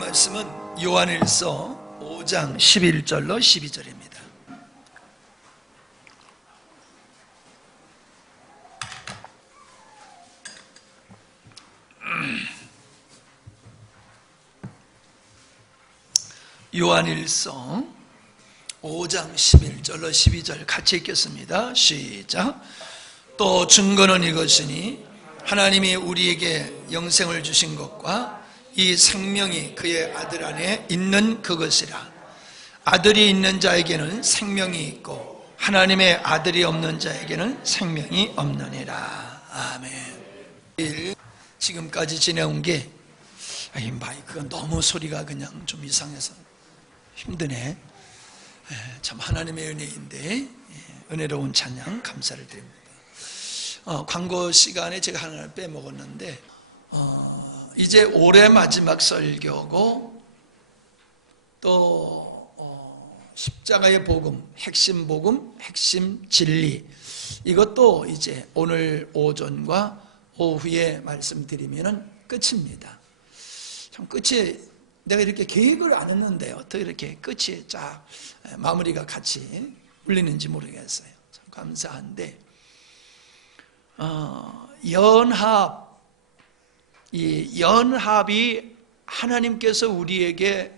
말씀은 요한일서 5장 11절로 12절입니다. 요한일서 5장 11절로 12절 같이 읽겠습니다. 시작. 또 증거는 이것이니 하나님이 우리에게 영생을 주신 것과 이 생명이 그의 아들 안에 있는 그것이라. 아들이 있는 자에게는 생명이 있고 하나님의 아들이 없는 자에게는 생명이 없느니라. 아멘. 지금까지 지내온 게 이 마이크가 너무 소리가 그냥 좀 이상해서 힘드네. 참 하나님의 은혜인데 은혜로운 찬양 감사를 드립니다. 광고 시간에 제가 하나를 빼먹었는데 이제 올해 마지막 설교고 또 십자가의 복음, 핵심 복음, 핵심 진리, 이것도 이제 오늘 오전과 오후에 말씀드리면 끝입니다. 참 끝이 내가 이렇게 계획을 안 했는데 어떻게 이렇게 끝이 쫙 마무리가 같이 울리는지 모르겠어요. 참 감사한데 이 연합이 하나님께서 우리에게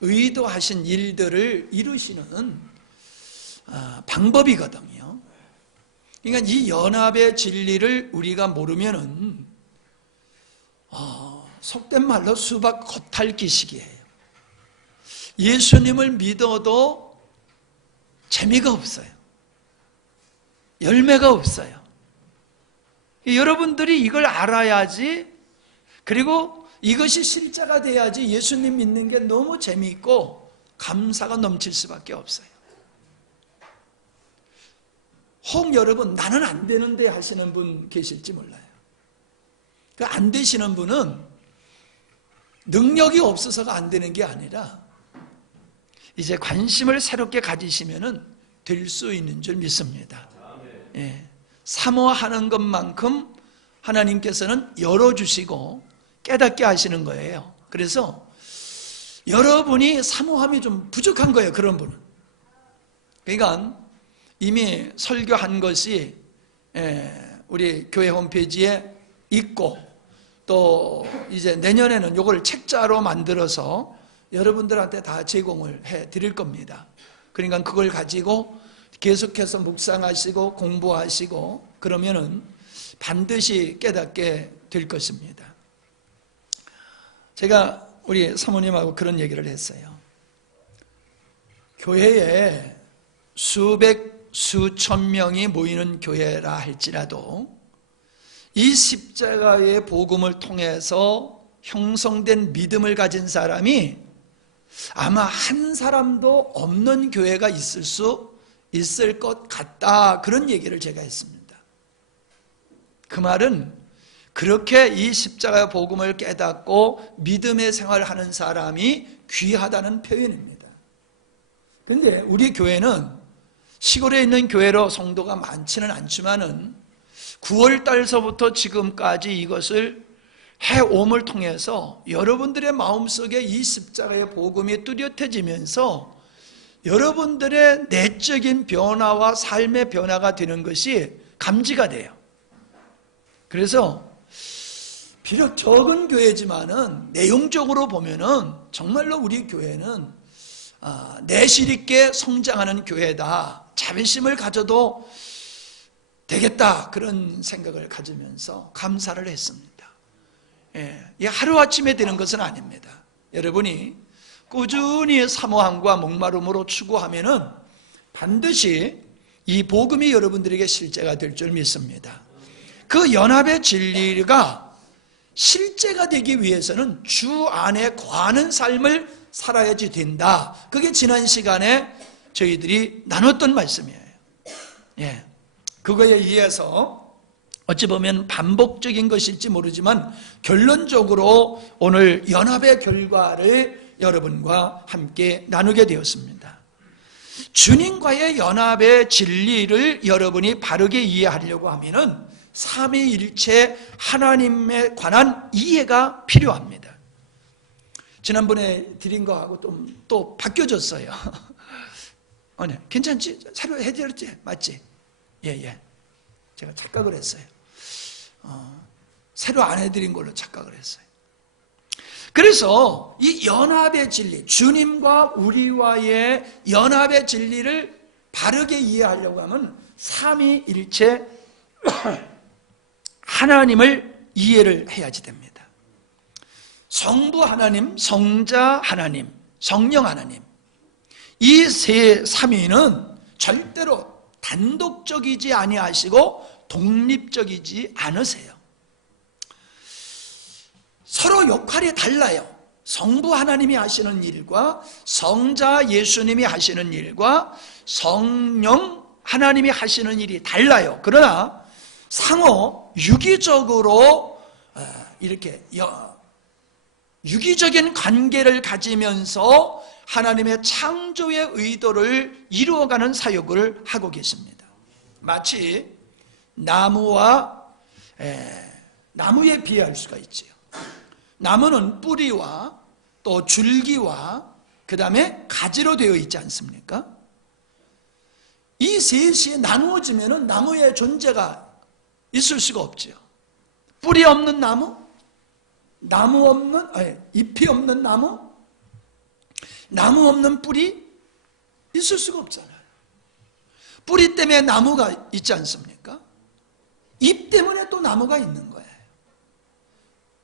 의도하신 일들을 이루시는 방법이거든요. 그러니까 이 연합의 진리를 우리가 모르면은 속된 말로 수박 겉핥기식이에요. 예수님을 믿어도 재미가 없어요. 열매가 없어요. 여러분들이 이걸 알아야지, 그리고 이것이 실제가 돼야지 예수님 믿는 게 너무 재미있고 감사가 넘칠 수밖에 없어요. 혹 여러분 나는 안 되는데 하시는 분 계실지 몰라요. 그 안 되시는 분은 능력이 없어서가 안 되는 게 아니라 이제 관심을 새롭게 가지시면 될 수 있는 줄 믿습니다. 예. 사모하는 것만큼 하나님께서는 열어주시고 깨닫게 하시는 거예요. 그래서 여러분이 사모함이 좀 부족한 거예요. 그런 분은. 그러니까 이미 설교한 것이 우리 교회 홈페이지에 있고, 또 이제 내년에는 이걸 책자로 만들어서 여러분들한테 다 제공을 해 드릴 겁니다. 그러니까 그걸 가지고 계속해서 묵상하시고 공부하시고 그러면은 반드시 깨닫게 될 것입니다. 제가 우리 사모님하고 그런 얘기를 했어요. 교회에 수백, 수천 명이 모이는 교회라 할지라도 이 십자가의 복음을 통해서 형성된 믿음을 가진 사람이 아마 한 사람도 없는 교회가 있을 것 같다, 그런 얘기를 제가 했습니다. 그 말은 그렇게 이 십자가의 복음을 깨닫고 믿음의 생활을 하는 사람이 귀하다는 표현입니다. 그런데 우리 교회는 시골에 있는 교회로 성도가 많지는 않지만은 9월 달서부터 지금까지 이것을 해옴을 통해서 여러분들의 마음속에 이 십자가의 복음이 뚜렷해지면서 여러분들의 내적인 변화와 삶의 변화가 되는 것이 감지가 돼요. 그래서 비록 적은 교회지만은 내용적으로 보면은 정말로 우리 교회는 내실 있게 성장하는 교회다, 자비심을 가져도 되겠다, 그런 생각을 가지면서 감사를 했습니다. 이 하루아침에 되는 것은 아닙니다. 여러분이 꾸준히 사모함과 목마름으로 추구하면은 반드시 이 복음이 여러분들에게 실제가 될 줄 믿습니다. 그 연합의 진리가 실제가 되기 위해서는 주 안에 거하는 삶을 살아야지 된다. 그게 지난 시간에 저희들이 나눴던 말씀이에요. 그거에 의해서 어찌 보면 반복적인 것일지 모르지만 결론적으로 오늘 연합의 결과를 여러분과 함께 나누게 되었습니다. 주님과의 연합의 진리를 여러분이 바르게 이해하려고 하면은 삼위일체 하나님에 관한 이해가 필요합니다. 지난번에 드린 거하고 또 바뀌어졌어요. 아니, 괜찮지? 새로 해드렸지? 맞지? 예. 제가 착각을 했어요. 새로 안 해드린 걸로 착각을 했어요. 그래서 이 연합의 진리, 주님과 우리와의 연합의 진리를 바르게 이해하려고 하면 삼위일체 하나님을 이해를 해야지 됩니다. 성부 하나님, 성자 하나님, 성령 하나님, 이 세 삼위는 절대로 단독적이지 아니하시고 독립적이지 않으세요. 서로 역할이 달라요. 성부 하나님이 하시는 일과 성자 예수님이 하시는 일과 성령 하나님이 하시는 일이 달라요. 그러나 상호 유기적으로 이렇게 유기적인 관계를 가지면서 하나님의 창조의 의도를 이루어가는 사역을 하고 계십니다. 마치 나무에 비유할 수가 있지요. 나무는 뿌리와 또 줄기와 그 다음에 가지로 되어 있지 않습니까? 이 셋이 나누어지면 나무의 존재가 있을 수가 없죠. 뿌리 없는 나무, 잎이 없는 나무, 나무 없는 뿌리 있을 수가 없잖아요. 뿌리 때문에 나무가 있지 않습니까? 잎 때문에 또 나무가 있는 거예요.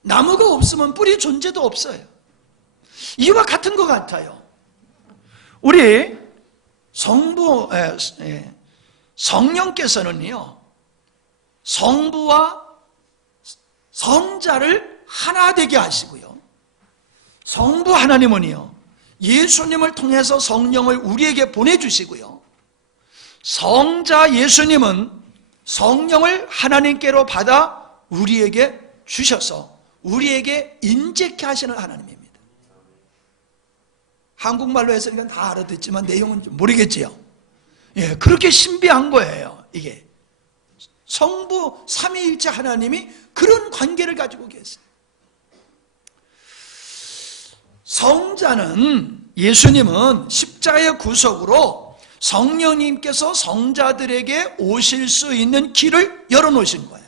나무가 없으면 뿌리 존재도 없어요. 이와 같은 것 같아요. 우리 성령께서는요, 성부와 성자를 하나 되게 하시고요, 성부 하나님은요, 예수님을 통해서 성령을 우리에게 보내주시고요, 성자 예수님은 성령을 하나님께로 받아 우리에게 주셔서 우리에게 인재케 하시는 하나님입니다. 한국말로 했으니까 다 알아듣지만 내용은 좀 모르겠지요. 예, 그렇게 신비한 거예요. 이게 성부 삼위일체 하나님이 그런 관계를 가지고 계세요. 성자는, 예수님은 십자가의 구속으로 성령님께서 성자들에게 오실 수 있는 길을 열어놓으신 거예요.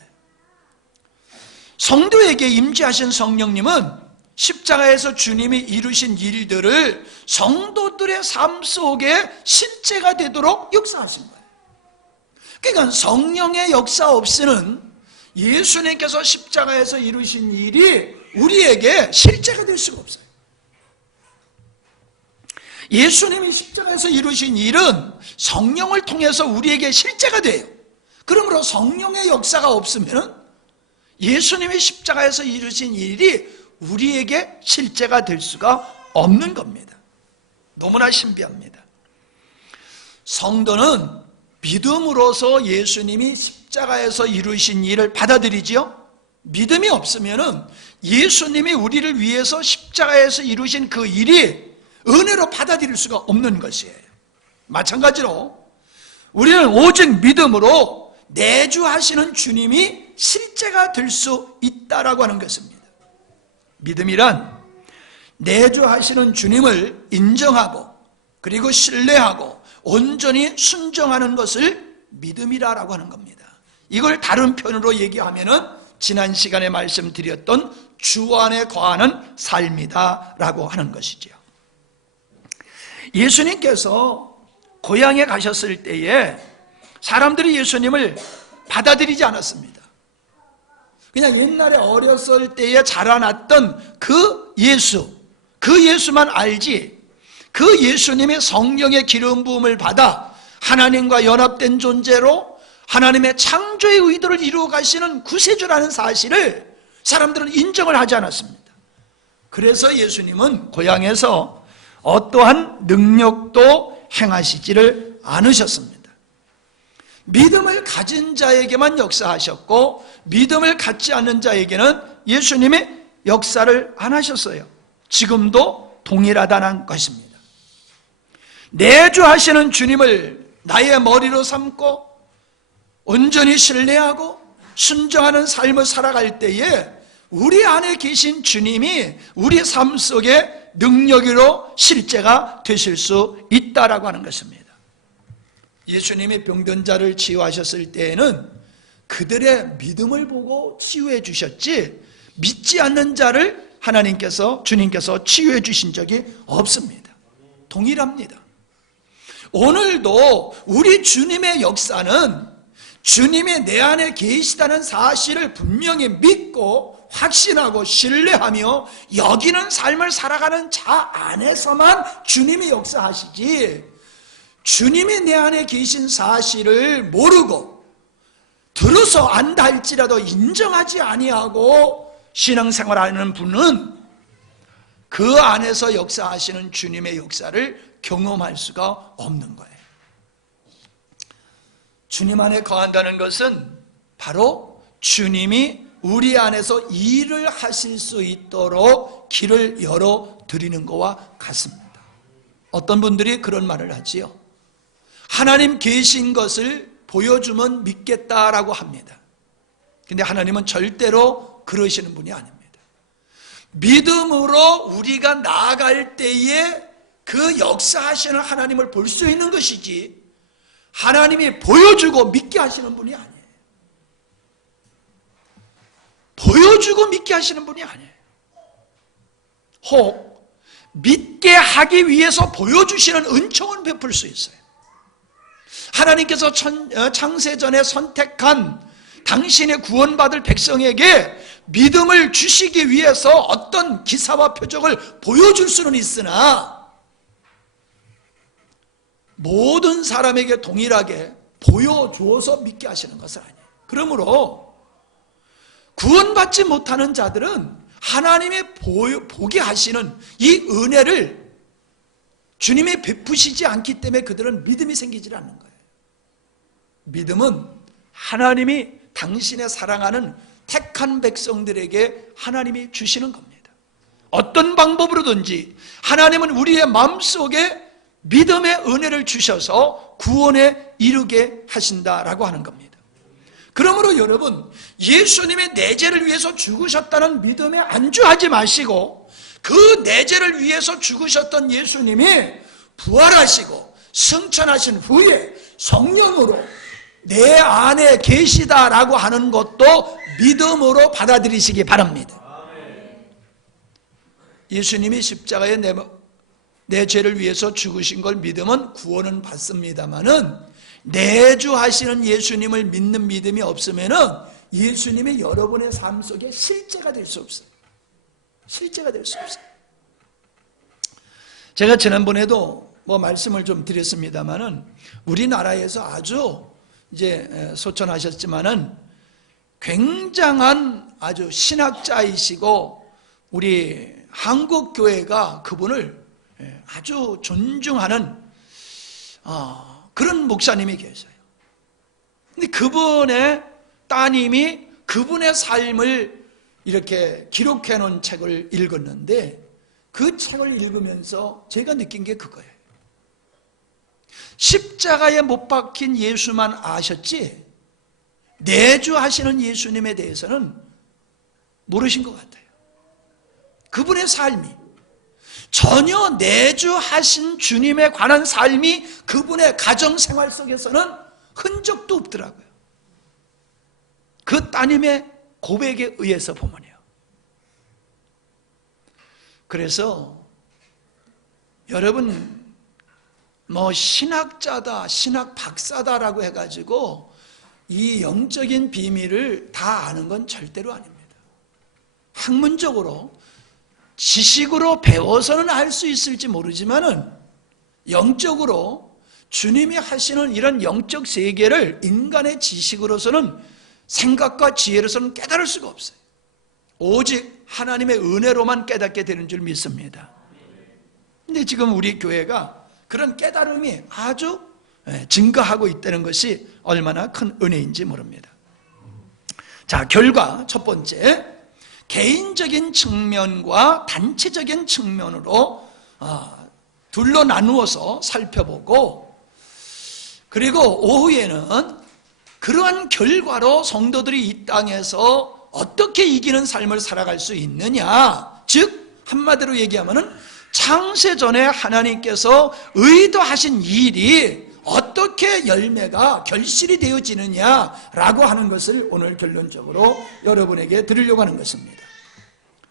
성도에게 임재하신 성령님은 십자가에서 주님이 이루신 일들을 성도들의 삶 속에 실제가 되도록 역사하신 거예요. 그러니까 성령의 역사 없이는 예수님께서 십자가에서 이루신 일이 우리에게 실제가 될 수가 없어요. 예수님이 십자가에서 이루신 일은 성령을 통해서 우리에게 실제가 돼요. 그러므로 성령의 역사가 없으면 예수님이 십자가에서 이루신 일이 우리에게 실제가 될 수가 없는 겁니다. 너무나 신비합니다. 성도는 믿음으로서 예수님이 십자가에서 이루신 일을 받아들이지요. 믿음이 없으면 예수님이 우리를 위해서 십자가에서 이루신 그 일이 은혜로 받아들일 수가 없는 것이에요. 마찬가지로 우리는 오직 믿음으로 내주하시는 주님이 실제가 될 수 있다라고 하는 것입니다. 믿음이란 내주하시는 주님을 인정하고 그리고 신뢰하고 온전히 순종하는 것을 믿음이라고 하는 겁니다. 이걸 다른 표현으로 얘기하면은 지난 시간에 말씀드렸던 주 안에 거하는 삶이다라고 하는 것이죠. 예수님께서 고향에 가셨을 때에 사람들이 예수님을 받아들이지 않았습니다. 그냥 옛날에 어렸을 때에 자라났던 그 예수만 알지, 그 예수님의 성령의 기름 부음을 받아 하나님과 연합된 존재로 하나님의 창조의 의도를 이루어 가시는 구세주라는 사실을 사람들은 인정을 하지 않았습니다. 그래서 예수님은 고향에서 어떠한 능력도 행하시지를 않으셨습니다. 믿음을 가진 자에게만 역사하셨고 믿음을 갖지 않는 자에게는 예수님이 역사를 안 하셨어요. 지금도 동일하다는 것입니다. 내주하시는 주님을 나의 머리로 삼고 온전히 신뢰하고 순종하는 삶을 살아갈 때에 우리 안에 계신 주님이 우리 삶 속에 능력으로 실제가 되실 수 있다라고 하는 것입니다. 예수님이 병든 자를 치유하셨을 때에는 그들의 믿음을 보고 치유해 주셨지, 믿지 않는 자를 주님께서 치유해 주신 적이 없습니다. 동일합니다. 오늘도 우리 주님의 역사는 주님이 내 안에 계시다는 사실을 분명히 믿고 확신하고 신뢰하며 여기는 삶을 살아가는 자 안에서만 주님이 역사하시지, 주님이 내 안에 계신 사실을 모르고 들어서 안다 할지라도 인정하지 아니하고 신앙생활하는 분은 그 안에서 역사하시는 주님의 역사를 경험할 수가 없는 거예요. 주님 안에 거한다는 것은 바로 주님이 우리 안에서 일을 하실 수 있도록 길을 열어드리는 것과 같습니다. 어떤 분들이 그런 말을 하지요. 하나님 계신 것을 보여주면 믿겠다라고 합니다. 근데 하나님은 절대로 그러시는 분이 아닙니다. 믿음으로 우리가 나아갈 때에 그 역사하시는 하나님을 볼 수 있는 것이지, 하나님이 보여주고 믿게 하시는 분이 아니에요. 보여주고 믿게 하시는 분이 아니에요. 혹 믿게 하기 위해서 보여주시는 은총은 베풀 수 있어요. 하나님께서 창세전에 선택한 당신의 구원받을 백성에게 믿음을 주시기 위해서 어떤 기사와 표적을 보여줄 수는 있으나 모든 사람에게 동일하게 보여주어서 믿게 하시는 것은 아니에요. 그러므로 구원받지 못하는 자들은 하나님이 보게 하시는 이 은혜를 주님이 베푸시지 않기 때문에 그들은 믿음이 생기질 않는 거예요. 믿음은 하나님이 당신의 사랑하는 택한 백성들에게 하나님이 주시는 겁니다. 어떤 방법으로든지 하나님은 우리의 마음속에 믿음의 은혜를 주셔서 구원에 이르게 하신다라고 하는 겁니다. 그러므로 여러분, 예수님이 내 죄를 위해서 죽으셨다는 믿음에 안주하지 마시고, 그 내 죄를 위해서 죽으셨던 예수님이 부활하시고 승천하신 후에 성령으로 내 안에 계시다라고 하는 것도 믿음으로 받아들이시기 바랍니다. 예수님이 십자가에 내 죄를 위해서 죽으신 걸 믿으면 구원은 받습니다만은, 내주하시는 예수님을 믿는 믿음이 없으면은 예수님이 여러분의 삶 속에 실제가 될 수 없어요. 실제가 될 수 없어요. 제가 지난번에도 말씀을 좀 드렸습니다만은, 우리나라에서 아주 이제 소천하셨지만은 굉장한 아주 신학자이시고 우리 한국 교회가 그분을 아주 존중하는 그런 목사님이 계셔요. 근데 그분의 따님이 그분의 삶을 이렇게 기록해 놓은 책을 읽었는데, 그 책을 읽으면서 제가 느낀 게 그거예요. 십자가에 못 박힌 예수만 아셨지 내주하시는 예수님에 대해서는 모르신 것 같아요. 그분의 삶이 전혀 내주하신 주님에 관한 삶이 그분의 가정생활 속에서는 흔적도 없더라고요. 그 따님의 고백에 의해서 보면요. 그래서 여러분, 신학자다, 신학 박사다라고 해가지고 이 영적인 비밀을 다 아는 건 절대로 아닙니다. 학문적으로 지식으로 배워서는 알 수 있을지 모르지만은 영적으로 주님이 하시는 이런 영적 세계를 인간의 지식으로서는, 생각과 지혜로서는 깨달을 수가 없어요. 오직 하나님의 은혜로만 깨닫게 되는 줄 믿습니다. 근데 지금 우리 교회가 그런 깨달음이 아주 증가하고 있다는 것이 얼마나 큰 은혜인지 모릅니다. 자, 결과 첫 번째, 개인적인 측면과 단체적인 측면으로 둘로 나누어서 살펴보고, 그리고 오후에는 그러한 결과로 성도들이 이 땅에서 어떻게 이기는 삶을 살아갈 수 있느냐, 즉 한마디로 얘기하면은 창세전에 하나님께서 의도하신 일이 어떻게 열매가 결실이 되어지느냐라고 하는 것을 오늘 결론적으로 여러분에게 드리려고 하는 것입니다.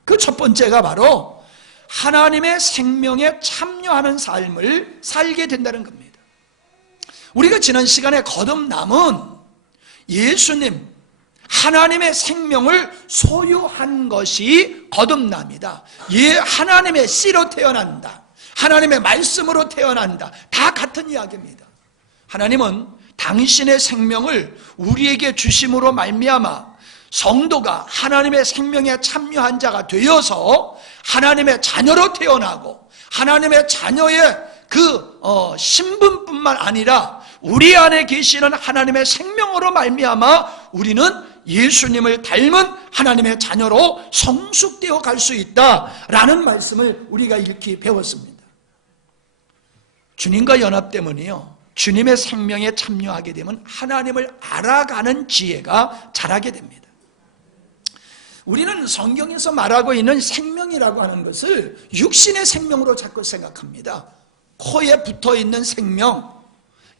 그 첫 번째가 바로 하나님의 생명에 참여하는 삶을 살게 된다는 겁니다. 우리가 지난 시간에 거듭남은 예수님, 하나님의 생명을 소유한 것이 거듭남이다. 하나님의 씨로 태어난다. 하나님의 말씀으로 태어난다. 다 같은 이야기입니다. 하나님은 당신의 생명을 우리에게 주심으로 말미암아 성도가 하나님의 생명에 참여한 자가 되어서 하나님의 자녀로 태어나고 하나님의 자녀의 그 신분뿐만 아니라 우리 안에 계시는 하나님의 생명으로 말미암아 우리는 예수님을 닮은 하나님의 자녀로 성숙되어 갈 수 있다라는 말씀을 우리가 익히 배웠습니다. 주님과 연합 때문이요, 주님의 생명에 참여하게 되면 하나님을 알아가는 지혜가 자라게 됩니다. 우리는 성경에서 말하고 있는 생명이라고 하는 것을 육신의 생명으로 자꾸 생각합니다. 코에 붙어있는 생명,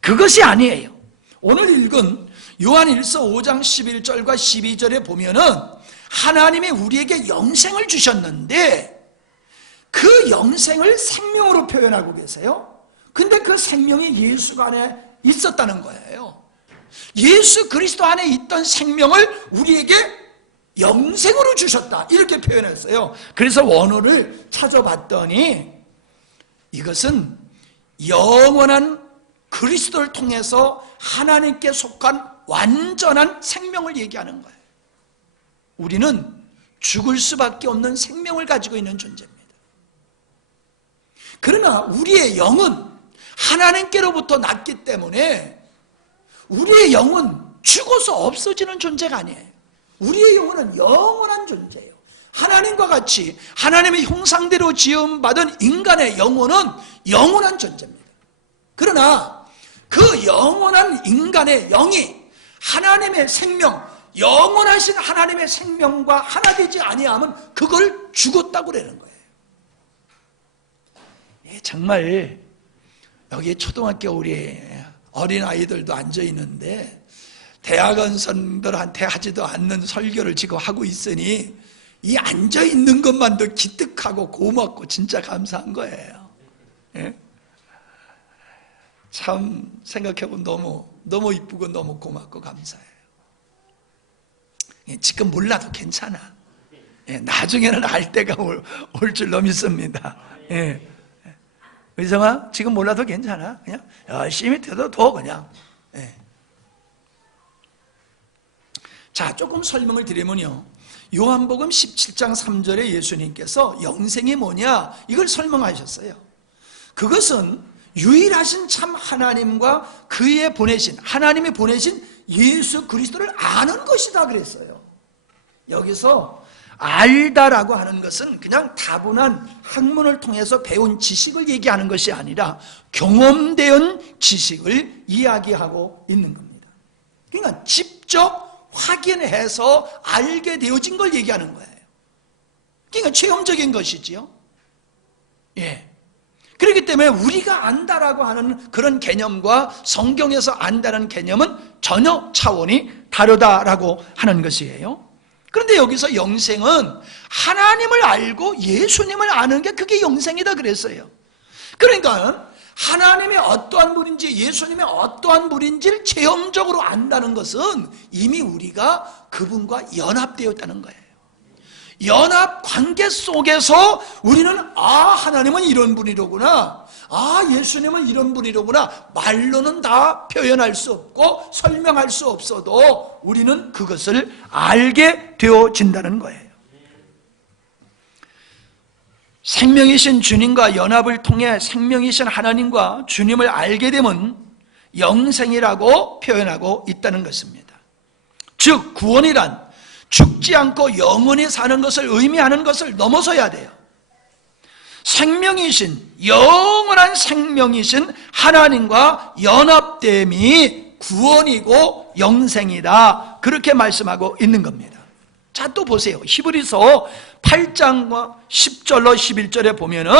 그것이 아니에요. 오늘 읽은 요한일서 5장 11절과 12절에 보면은 하나님이 우리에게 영생을 주셨는데 그 영생을 생명으로 표현하고 계세요. 근데 그 생명이 예수 안에 있었다는 거예요. 예수 그리스도 안에 있던 생명을 우리에게 영생으로 주셨다, 이렇게 표현했어요. 그래서 원어를 찾아봤더니 이것은 영원한 그리스도를 통해서 하나님께 속한 완전한 생명을 얘기하는 거예요. 우리는 죽을 수밖에 없는 생명을 가지고 있는 존재입니다. 그러나 우리의 영은 하나님께로부터 났기 때문에 우리의 영은 죽어서 없어지는 존재가 아니에요. 우리의 영혼은 영원한 존재예요. 하나님과 같이 하나님의 형상대로 지음받은 인간의 영혼은 영원한 존재입니다. 그러나 그 영원한 인간의 영이 하나님의 생명, 영원하신 하나님의 생명과 하나 되지 아니하면 그걸 죽었다고 그러는 거예요. 정말 여기 초등학교 우리 어린아이들도 앉아있는데 대학원생들한테 하지도 않는 설교를 지금 하고 있으니 이 앉아있는 것만도 기특하고 고맙고 진짜 감사한 거예요. 예? 참 생각해보면 너무 이쁘고 너무 고맙고 감사해요. 지금 몰라도 괜찮아. 나중에는 알 때가 올 줄로 믿습니다. 의성아, 지금 몰라도 괜찮아. 그냥 열심히 더 그냥. 자, 조금 설명을 드리면요, 요한복음 17장 3절에 예수님께서 영생이 뭐냐 이걸 설명하셨어요. 그것은 유일하신 참 하나님과 그의 보내신, 하나님이 보내신 예수 그리스도를 아는 것이다 그랬어요. 여기서 알다라고 하는 것은 그냥 다분한 학문을 통해서 배운 지식을 얘기하는 것이 아니라 경험된 지식을 이야기하고 있는 겁니다. 그러니까 직접 확인해서 알게 되어진 걸 얘기하는 거예요. 그러니까 체험적인 것이지요. 예. 그렇기 때문에 우리가 안다라고 하는 그런 개념과 성경에서 안다는 개념은 전혀 차원이 다르다라고 하는 것이에요. 그런데 여기서 영생은 하나님을 알고 예수님을 아는 게 그게 영생이다 그랬어요. 그러니까 하나님이 어떠한 분인지 예수님이 어떠한 분인지를 체험적으로 안다는 것은 이미 우리가 그분과 연합되었다는 거예요. 연합 관계 속에서 우리는 하나님은 이런 분이로구나, 예수님은 이런 분이로구나, 말로는 다 표현할 수 없고 설명할 수 없어도 우리는 그것을 알게 되어진다는 거예요. 생명이신 주님과 연합을 통해 생명이신 하나님과 주님을 알게 되면 영생이라고 표현하고 있다는 것입니다. 즉 구원이란 죽지 않고 영원히 사는 것을 의미하는 것을 넘어서야 돼요. 생명이신, 영원한 생명이신 하나님과 연합됨이 구원이고 영생이다, 그렇게 말씀하고 있는 겁니다. 자, 또 보세요. 히브리서 8장과 10절로 11절에 보면은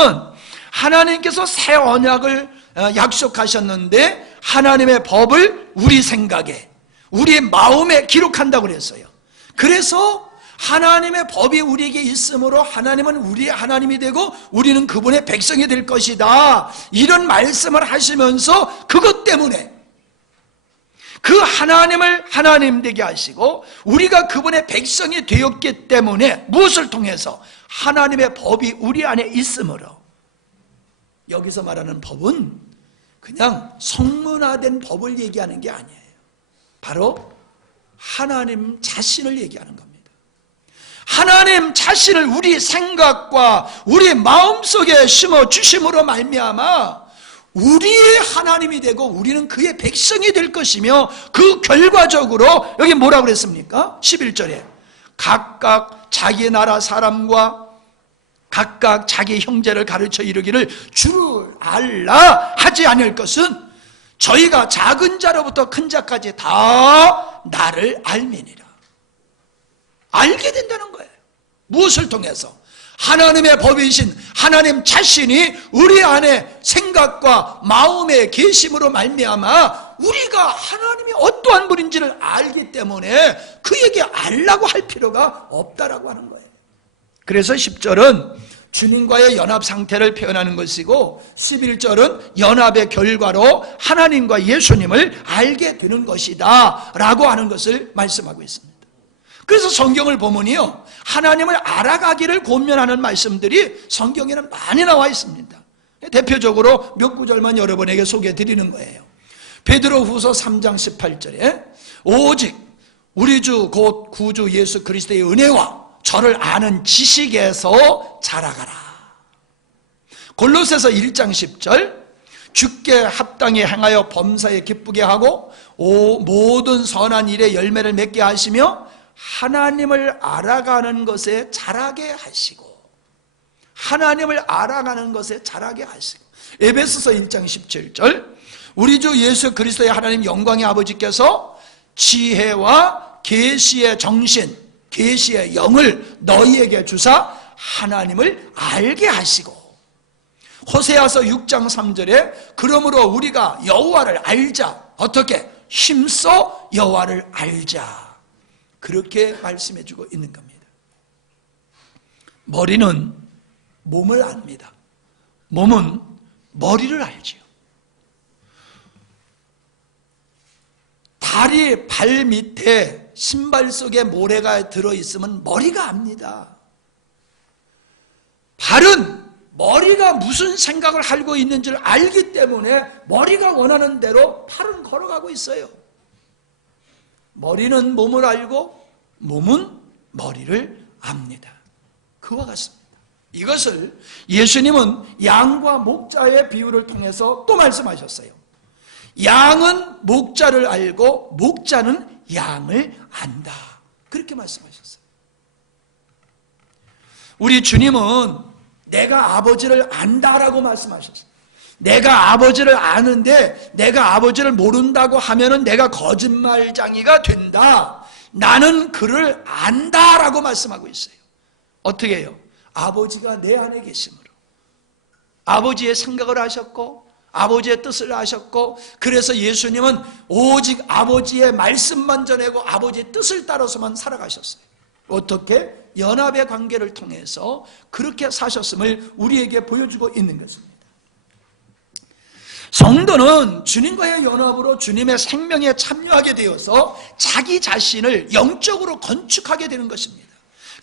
하나님께서 새 언약을 약속하셨는데 하나님의 법을 우리 생각에, 우리 마음에 기록한다고 그랬어요. 그래서 하나님의 법이 우리에게 있으므로 하나님은 우리의 하나님이 되고 우리는 그분의 백성이 될 것이다, 이런 말씀을 하시면서 그것 때문에 그 하나님을 하나님 되게 하시고 우리가 그분의 백성이 되었기 때문에 무엇을 통해서? 하나님의 법이 우리 안에 있으므로. 여기서 말하는 법은 그냥 성문화된 법을 얘기하는 게 아니에요. 바로 하나님 자신을 얘기하는 겁니다. 하나님 자신을 우리 생각과 우리 마음속에 심어 주심으로 말미암아 우리의 하나님이 되고 우리는 그의 백성이 될 것이며, 그 결과적으로 여기 뭐라고 그랬습니까? 11절에 각각 자기 나라 사람과 각각 자기 형제를 가르쳐 이르기를 주를 알라 하지 않을 것은 저희가 작은 자로부터 큰 자까지 다 나를 알미니라. 알게 된다는 거예요. 무엇을 통해서? 하나님의 법이신 하나님 자신이 우리 안에 생각과 마음의 계심으로 말미암아 우리가 하나님이 어떠한 분인지를 알기 때문에 그에게 알라고 할 필요가 없다라고 하는 거예요. 그래서 10절은 주님과의 연합 상태를 표현하는 것이고 11절은 연합의 결과로 하나님과 예수님을 알게 되는 것이다 라고 하는 것을 말씀하고 있습니다. 그래서 성경을 보면요, 하나님을 알아가기를 권면하는 말씀들이 성경에는 많이 나와 있습니다. 대표적으로 몇 구절만 여러분에게 소개해 드리는 거예요. 베드로후서 3장 18절에 오직 우리 주 곧 구주 예수 그리스도의 은혜와 저를 아는 지식에서 자라가라. 골로새서 1장 10절 주께 합당히 행하여 범사에 기쁘게 하고 모든 선한 일에 열매를 맺게 하시며 하나님을 알아가는 것에 자라게 하시고, 하나님을 알아가는 것에 자라게 하시고. 에베소서 1장 17절 우리 주 예수 그리스도의 하나님 영광의 아버지께서 지혜와 계시의 정신, 계시의 영을 너희에게 주사 하나님을 알게 하시고. 호세아서 6장 3절에 그러므로 우리가 여호와를 알자. 어떻게? 힘써 여호와를 알자. 그렇게 말씀해 주고 있는 겁니다. 머리는 몸을 압니다. 몸은 머리를 알지요. 다리 발 밑에 신발 속에 모래가 들어있으면 머리가 압니다. 발은 머리가 무슨 생각을 하고 있는지를 알기 때문에 머리가 원하는 대로 팔은 걸어가고 있어요. 머리는 몸을 알고 몸은 머리를 압니다. 그와 같습니다. 이것을 예수님은 양과 목자의 비유를 통해서 또 말씀하셨어요. 양은 목자를 알고 목자는 양을 안다. 그렇게 말씀하셨어요. 우리 주님은 내가 아버지를 안다라고 말씀하셨어요. 내가 아버지를 아는데 내가 아버지를 모른다고 하면은 내가 거짓말쟁이가 된다. 나는 그를 안다라고 말씀하고 있어요. 어떻게 해요? 아버지가 내 안에 계심으로 아버지의 생각을 하셨고 아버지의 뜻을 하셨고, 그래서 예수님은 오직 아버지의 말씀만 전하고 아버지의 뜻을 따라서만 살아가셨어요. 어떻게? 연합의 관계를 통해서 그렇게 사셨음을 우리에게 보여주고 있는 것입니다. 성도는 주님과의 연합으로 주님의 생명에 참여하게 되어서 자기 자신을 영적으로 건축하게 되는 것입니다.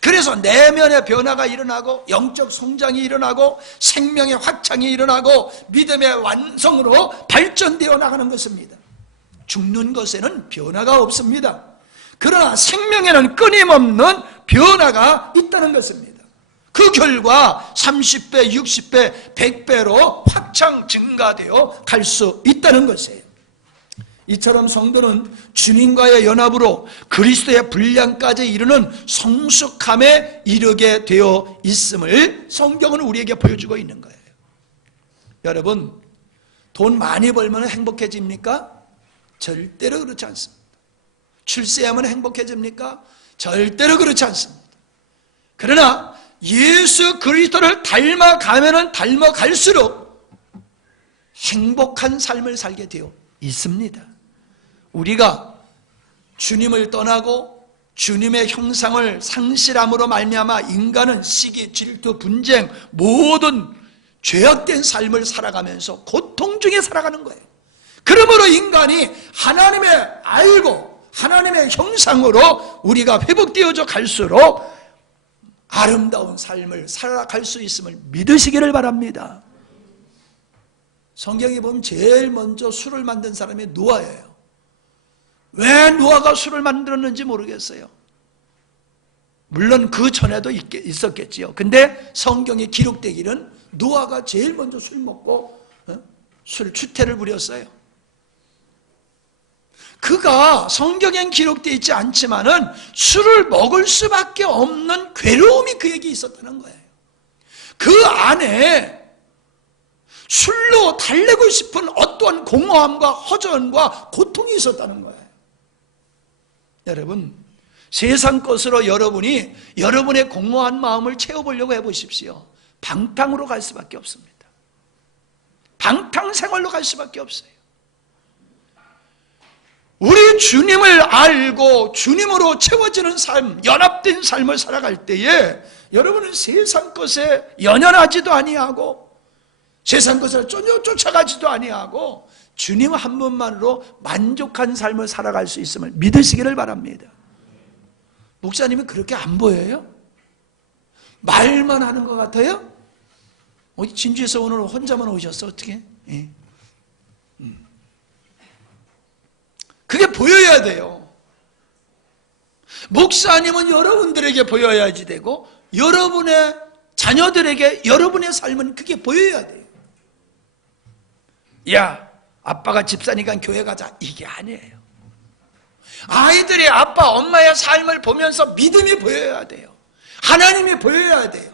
그래서 내면의 변화가 일어나고 영적 성장이 일어나고 생명의 확장이 일어나고 믿음의 완성으로 발전되어 나가는 것입니다. 죽는 것에는 변화가 없습니다. 그러나 생명에는 끊임없는 변화가 있다는 것입니다. 그 결과 30배, 60배, 100배로 확장 증가되어 갈 수 있다는 것이에요. 이처럼 성도는 주님과의 연합으로 그리스도의 분량까지 이르는 성숙함에 이르게 되어 있음을 성경은 우리에게 보여주고 있는 거예요. 여러분, 돈 많이 벌면 행복해집니까? 절대로 그렇지 않습니다. 출세하면 행복해집니까? 절대로 그렇지 않습니다. 그러나 예수 그리스도를 닮아가면은 닮아갈수록 행복한 삶을 살게 되어 있습니다. 우리가 주님을 떠나고 주님의 형상을 상실함으로 말미암아 인간은 시기, 질투, 분쟁, 모든 죄악된 삶을 살아가면서 고통 중에 살아가는 거예요. 그러므로 인간이 하나님의 알고 하나님의 형상으로 우리가 회복되어져 갈수록 아름다운 삶을 살아갈 수 있음을 믿으시기를 바랍니다. 성경에 보면 제일 먼저 술을 만든 사람이 노아예요. 왜 노아가 술을 만들었는지 모르겠어요. 물론 그 전에도 있었겠지요. 근데 성경에 기록되기는 노아가 제일 먼저 술 먹고 술 추태를 부렸어요. 그가 성경엔 기록되어 있지 않지만은 술을 먹을 수밖에 없는 괴로움이 그에게 있었다는 거예요. 그 안에 술로 달래고 싶은 어떠한 공허함과 허전과 고통이 있었다는 거예요. 여러분, 세상 것으로 여러분이 여러분의 공허한 마음을 채워보려고 해보십시오. 방탕으로 갈 수밖에 없습니다. 방탕생활로 갈 수밖에 없어요. 우리 주님을 알고 주님으로 채워지는 삶, 연합된 삶을 살아갈 때에 여러분은 세상 것에 연연하지도 아니하고 세상 것을 쫓아가지도 아니하고 주님 한 분만으로 만족한 삶을 살아갈 수 있음을 믿으시기를 바랍니다. 목사님이 그렇게 안 보여요? 말만 하는 것 같아요? 진주에서 오늘 혼자만 오셨어? 어떻게? 예. 그게 보여야 돼요. 목사님은 여러분들에게 보여야지 되고 여러분의 자녀들에게 여러분의 삶은 그게 보여야 돼요. 야, 아빠가 집사니까 교회 가자, 이게 아니에요. 아이들이 아빠 엄마의 삶을 보면서 믿음이 보여야 돼요. 하나님이 보여야 돼요.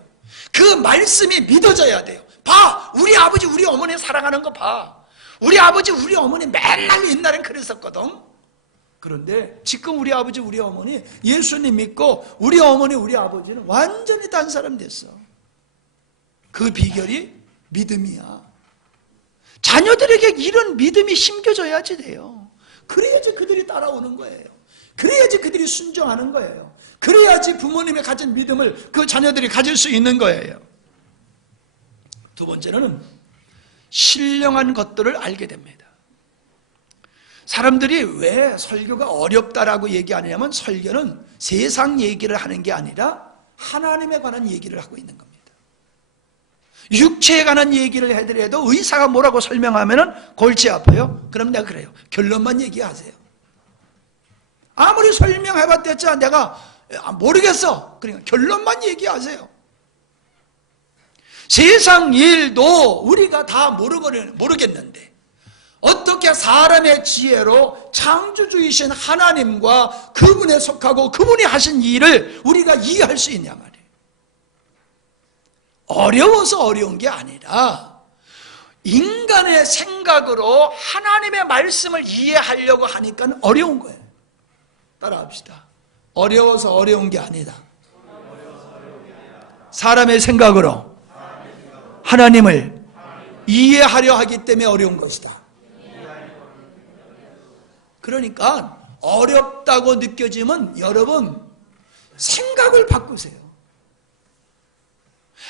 그 말씀이 믿어져야 돼요. 봐, 우리 아버지 우리 어머니 사랑하는 거 봐. 우리 아버지 우리 어머니 맨날 옛날엔 그랬었거든. 그런데 지금 우리 아버지 우리 어머니 예수님 믿고 우리 어머니 우리 아버지는 완전히 딴 사람 됐어. 그 비결이 믿음이야. 자녀들에게 이런 믿음이 심겨져야지 돼요. 그래야지 그들이 따라오는 거예요. 그래야지 그들이 순종하는 거예요. 그래야지 부모님이 가진 믿음을 그 자녀들이 가질 수 있는 거예요. 두 번째는 신령한 것들을 알게 됩니다. 사람들이 왜 설교가 어렵다라고 얘기하냐면 설교는 세상 얘기를 하는 게 아니라 하나님에 관한 얘기를 하고 있는 겁니다. 육체에 관한 얘기를 해드려도 의사가 뭐라고 설명하면 골치 아파요. 그럼 내가 그래요. 결론만 얘기하세요. 아무리 설명해봤댔자 내가 모르겠어. 그러니까 결론만 얘기하세요. 세상 일도 우리가 다 모르겠는데 어떻게 사람의 지혜로 창조주이신 하나님과 그분에 속하고 그분이 하신 일을 우리가 이해할 수 있냐 말이에요. 어려워서 어려운 게 아니라 인간의 생각으로 하나님의 말씀을 이해하려고 하니까 어려운 거예요. 따라합시다. 어려워서 어려운 게 아니다. 사람의 생각으로 하나님을 이해하려 하기 때문에 어려운 것이다. 그러니까 어렵다고 느껴지면 여러분 생각을 바꾸세요.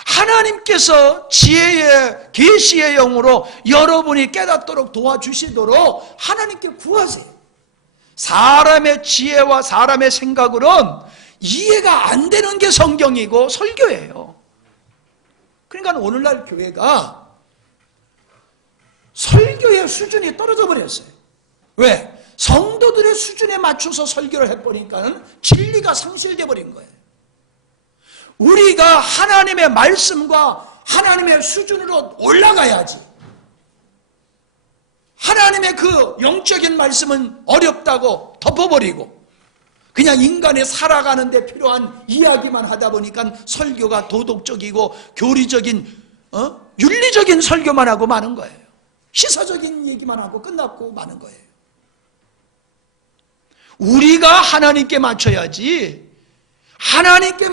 하나님께서 지혜의 계시의 영으로 여러분이 깨닫도록 도와주시도록 하나님께 구하세요. 사람의 지혜와 사람의 생각으로는 이해가 안 되는 게 성경이고 설교예요. 그러니까 오늘날 교회가 설교의 수준이 떨어져 버렸어요. 왜? 성도들의 수준에 맞춰서 설교를 해보니까 진리가 상실되어 버린 거예요. 우리가 하나님의 말씀과 하나님의 수준으로 올라가야지. 하나님의 그 영적인 말씀은 어렵다고 덮어버리고 그냥 인간이 살아가는 데 필요한 이야기만 하다 보니까 설교가 도덕적이고 교리적인 윤리적인 설교만 하고 마는 거예요. 시사적인 얘기만 하고 끝났고 마는 거예요. 우리가 하나님께 맞춰야지 하나님께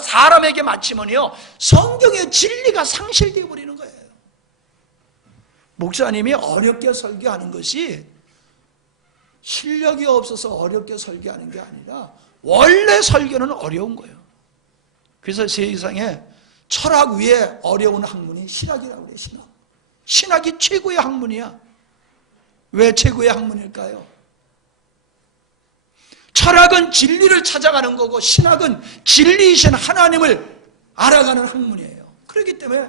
사람에게 맞추면요 성경의 진리가 상실되어 버리는 거예요. 목사님이 어렵게 설교하는 것이 실력이 없어서 어렵게 설교하는 게 아니라 원래 설교는 어려운 거예요. 그래서 세상에 철학 위에 어려운 학문이 신학이라고 그래요. 신학이 최고의 학문이야. 왜 최고의 학문일까요? 철학은 진리를 찾아가는 거고 신학은 진리이신 하나님을 알아가는 학문이에요. 그렇기 때문에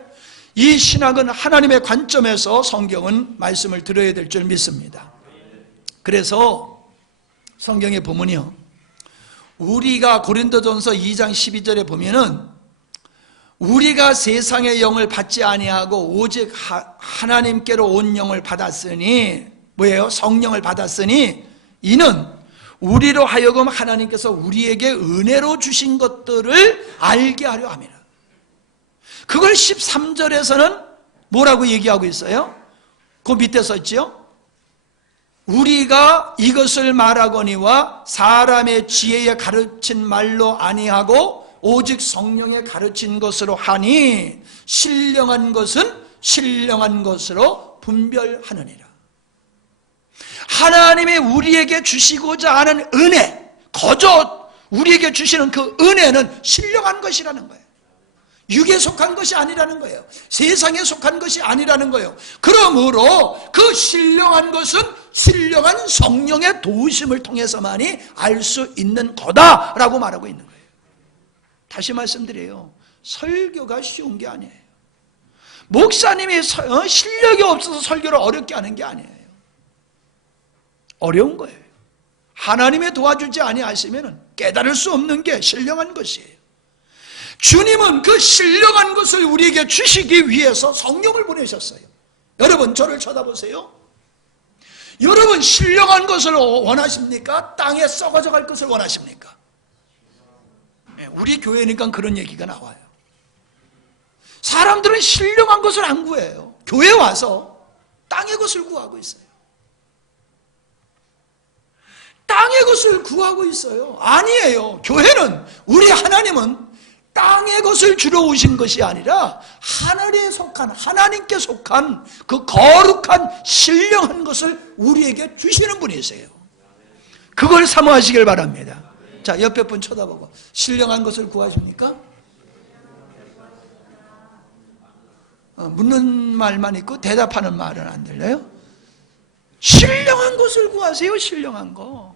이 신학은 하나님의 관점에서 성경은 말씀을 들어야 될 줄 믿습니다. 그래서 성경에 보면요, 우리가 고린도전서 2장 12절에 보면은 우리가 세상의 영을 받지 아니하고 오직 하나님께로 온 영을 받았으니, 뭐예요? 성령을 받았으니 이는 우리로 하여금 하나님께서 우리에게 은혜로 주신 것들을 알게 하려 함이라. 그걸 13절에서는 뭐라고 얘기하고 있어요? 그 밑에 썼지요? 우리가 이것을 말하거니와 사람의 지혜에 가르친 말로 아니하고 오직 성령에 가르친 것으로 하니 신령한 것은 신령한 것으로 분별하느니라. 하나님이 우리에게 주시고자 하는 은혜, 거저 우리에게 주시는 그 은혜는 신령한 것이라는 거예요. 육에 속한 것이 아니라는 거예요. 세상에 속한 것이 아니라는 거예요. 그러므로 그 신령한 것은 신령한 성령의 도우심을 통해서만이 알 수 있는 거다라고 말하고 있는 거예요. 다시 말씀드려요. 설교가 쉬운 게 아니에요. 목사님이 실력이 없어서 설교를 어렵게 하는 게 아니에요. 어려운 거예요. 하나님의 도와주지 아니하시면 깨달을 수 없는 게 신령한 것이에요. 주님은 그 신령한 것을 우리에게 주시기 위해서 성령을 보내셨어요. 여러분 저를 쳐다보세요. 여러분 신령한 것을 원하십니까? 땅에 썩어져 갈 것을 원하십니까? 우리 교회니까 그런 얘기가 나와요. 사람들은 신령한 것을 안 구해요. 교회 와서 땅의 것을 구하고 있어요. 땅의 것을 구하고 있어요. 아니에요. 교회는, 우리 하나님은 땅의 것을 주러 오신 것이 아니라 하늘에 속한, 하나님께 속한 그 거룩한 신령한 것을 우리에게 주시는 분이세요. 그걸 사모하시길 바랍니다. 자, 옆에 분 쳐다보고 신령한 것을 구하십니까? 묻는 말만 있고 대답하는 말은 안 들려요? 신령한 것을 구하세요. 신령한 거.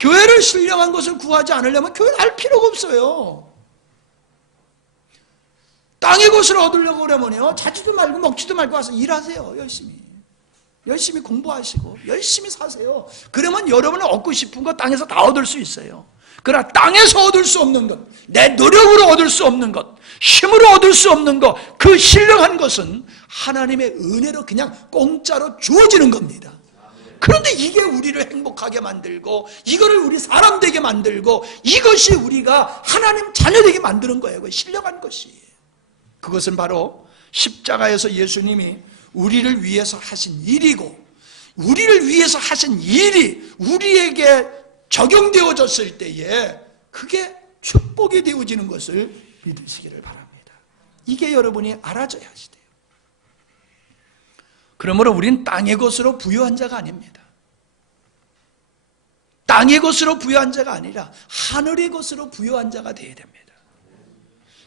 교회를 신령한 것을 구하지 않으려면 교회를 할 필요가 없어요. 땅의 것을 얻으려고 그러면요, 자지도 말고 먹지도 말고 와서 일하세요. 열심히 공부하시고 열심히 사세요. 그러면 여러분은 얻고 싶은 거 땅에서 다 얻을 수 있어요. 그러나 땅에서 얻을 수 없는 것, 내 노력으로 얻을 수 없는 것, 힘으로 얻을 수 없는 것, 그 신령한 것은 하나님의 은혜로 그냥 공짜로 주어지는 겁니다. 그런데 이게 우리를 행복하게 만들고 이거를 우리 사람 되게 만들고 이것이 우리가 하나님 자녀 되게 만드는 거예요. 그 신령한 것이. 그것은 바로 십자가에서 예수님이 우리를 위해서 하신 일이고, 우리를 위해서 하신 일이 우리에게 적용되어졌을 때에 그게 축복이 되어지는 것을 믿으시기를 바랍니다. 이게 여러분이 알아줘야 하시대요. 그러므로 우린 땅의 것으로 부유한 자가 아닙니다. 땅의 것으로 부유한 자가 아니라 하늘의 것으로 부유한 자가 되어야 됩니다.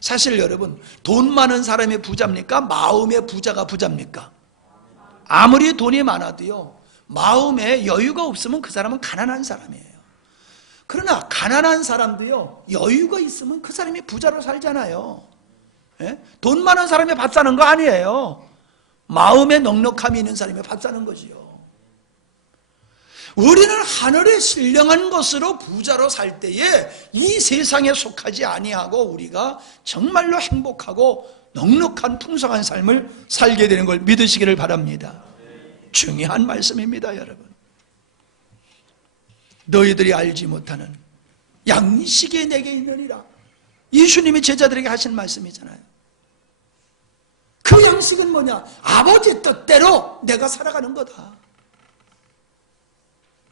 사실 여러분, 돈 많은 사람이 부자입니까? 마음의 부자가 부자입니까? 아무리 돈이 많아도요, 마음에 여유가 없으면 그 사람은 가난한 사람이에요. 그러나 가난한 사람도요, 여유가 있으면 그 사람이 부자로 살잖아요. 예? 돈 많은 사람이 밥 사는 거 아니에요. 마음에 넉넉함이 있는 사람이 밥 사는 거지요. 우리는 하늘의 신령한 것으로 부자로 살 때에 이 세상에 속하지 아니하고 우리가 정말로 행복하고 넉넉한 풍성한 삶을 살게 되는 걸 믿으시기를 바랍니다. 중요한 말씀입니다, 여러분. 너희들이 알지 못하는 양식이 내게 있느니라. 예수님이 제자들에게 하신 말씀이잖아요. 그 양식은 뭐냐? 아버지 뜻대로 내가 살아가는 거다.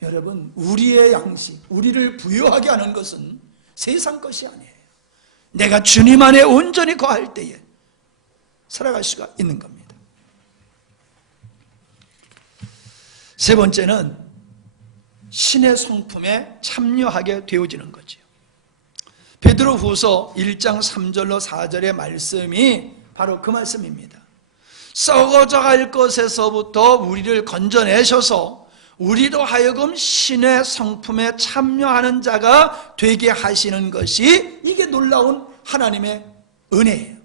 여러분, 우리의 양식, 우리를 부유하게 하는 것은 세상 것이 아니에요. 내가 주님 안에 온전히 거할 때에 살아갈 수가 있는 겁니다. 세 번째는 신의 성품에 참여하게 되어지는 거지요. 베드로후서 1장 3절로 4절의 말씀이 바로 그 말씀입니다. 썩어져 갈 것에서부터 우리를 건져내셔서 우리로 하여금 신의 성품에 참여하는 자가 되게 하시는 것이, 이게 놀라운 하나님의 은혜예요.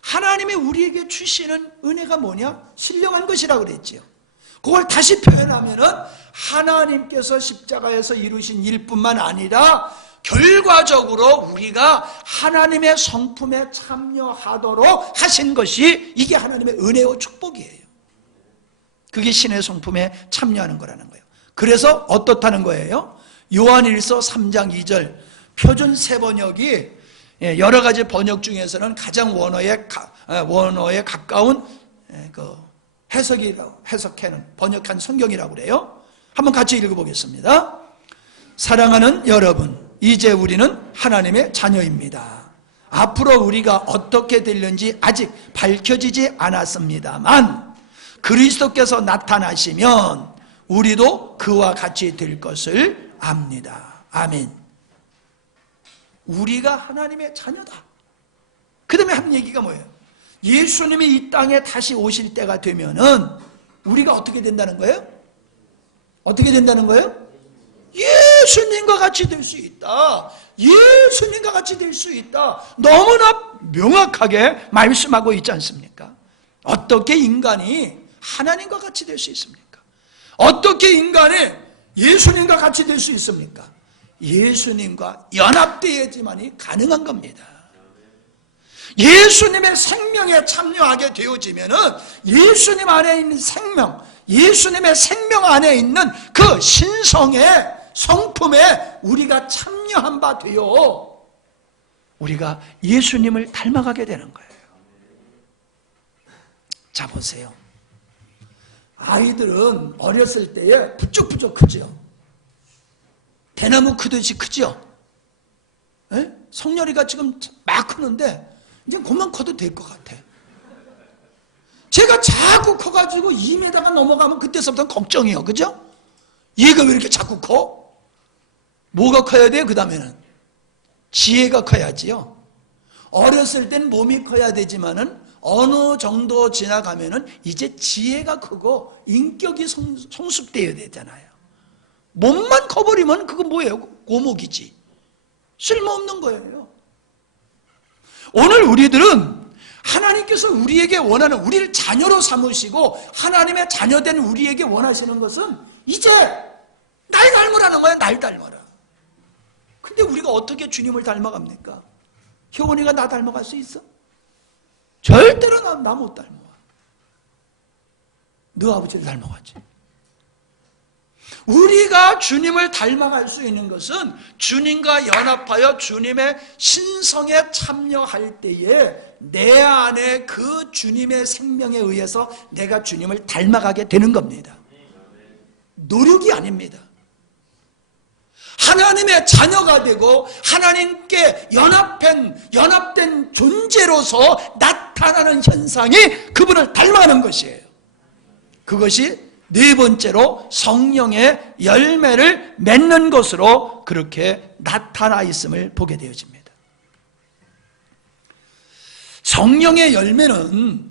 하나님이 우리에게 주시는 은혜가 뭐냐? 신령한 것이라고 그랬지요. 그걸 다시 표현하면은 하나님께서 십자가에서 이루신 일뿐만 아니라 결과적으로 우리가 하나님의 성품에 참여하도록 하신 것이, 이게 하나님의 은혜와 축복이에요. 그게 신의 성품에 참여하는 거라는 거예요. 그래서 어떻다는 거예요? 요한일서 3장 2절 표준 세번역이 여러 가지 번역 중에서는 가장 원어에 가까운 그 해석하는 번역한 성경이라고 그래요. 한번 같이 읽어보겠습니다. 사랑하는 여러분, 이제 우리는 하나님의 자녀입니다. 앞으로 우리가 어떻게 되려는지 아직 밝혀지지 않았습니다만 그리스도께서 나타나시면 우리도 그와 같이 될 것을 압니다. 아멘. 우리가 하나님의 자녀다. 그 다음에 하는 얘기가 뭐예요? 예수님이 이 땅에 다시 오실 때가 되면은 우리가 어떻게 된다는 거예요? 어떻게 된다는 거예요? 예수님과 같이 될 수 있다. 예수님과 같이 될 수 있다. 너무나 명확하게 말씀하고 있지 않습니까? 어떻게 인간이 하나님과 같이 될 수 있습니까? 어떻게 인간이 예수님과 같이 될 수 있습니까? 예수님과 연합되어야지만이 가능한 겁니다. 예수님의 생명에 참여하게 되어지면은 예수님 안에 있는 생명, 예수님의 생명 안에 있는 그 신성의 성품에 우리가 참여한 바 되어 우리가 예수님을 닮아가게 되는 거예요. 자, 보세요. 아이들은 어렸을 때에 부쩍부쩍 크죠. 대나무 크듯이 크죠. 에? 성렬이가 지금 막 크는데 이제 그만 커도 될 것 같아. 제가 자꾸 커가지고 2m가 넘어가면 그때서부터 걱정이에요. 그죠? 얘가 왜 이렇게 자꾸 커? 뭐가 커야 돼요? 그 다음에는 지혜가 커야지요. 어렸을 땐 몸이 커야 되지만은 어느 정도 지나가면은 이제 지혜가 크고 인격이 성숙되어야 되잖아요. 몸만 커버리면 그거 뭐예요? 고목이지. 쓸모없는 거예요. 오늘 우리들은 하나님께서 우리에게 원하는, 우리를 자녀로 삼으시고 하나님의 자녀된 우리에게 원하시는 것은 이제 날 닮으라는 거예요. 날 닮아라. 근데 우리가 어떻게 주님을 닮아갑니까? 효원이가 나 닮아갈 수 있어? 절대로 나 못 닮아. 너 아버지를 닮아갔지. 우리가 주님을 닮아갈 수 있는 것은 주님과 연합하여 주님의 신성에 참여할 때에 내 안에 그 주님의 생명에 의해서 내가 주님을 닮아가게 되는 겁니다. 노력이 아닙니다. 하나님의 자녀가 되고 하나님께 연합된 존재로서 나타나는 현상이 그분을 닮아가는 것이에요. 그것이 네 번째로 성령의 열매를 맺는 것으로 그렇게 나타나 있음을 보게 되어집니다. 성령의 열매는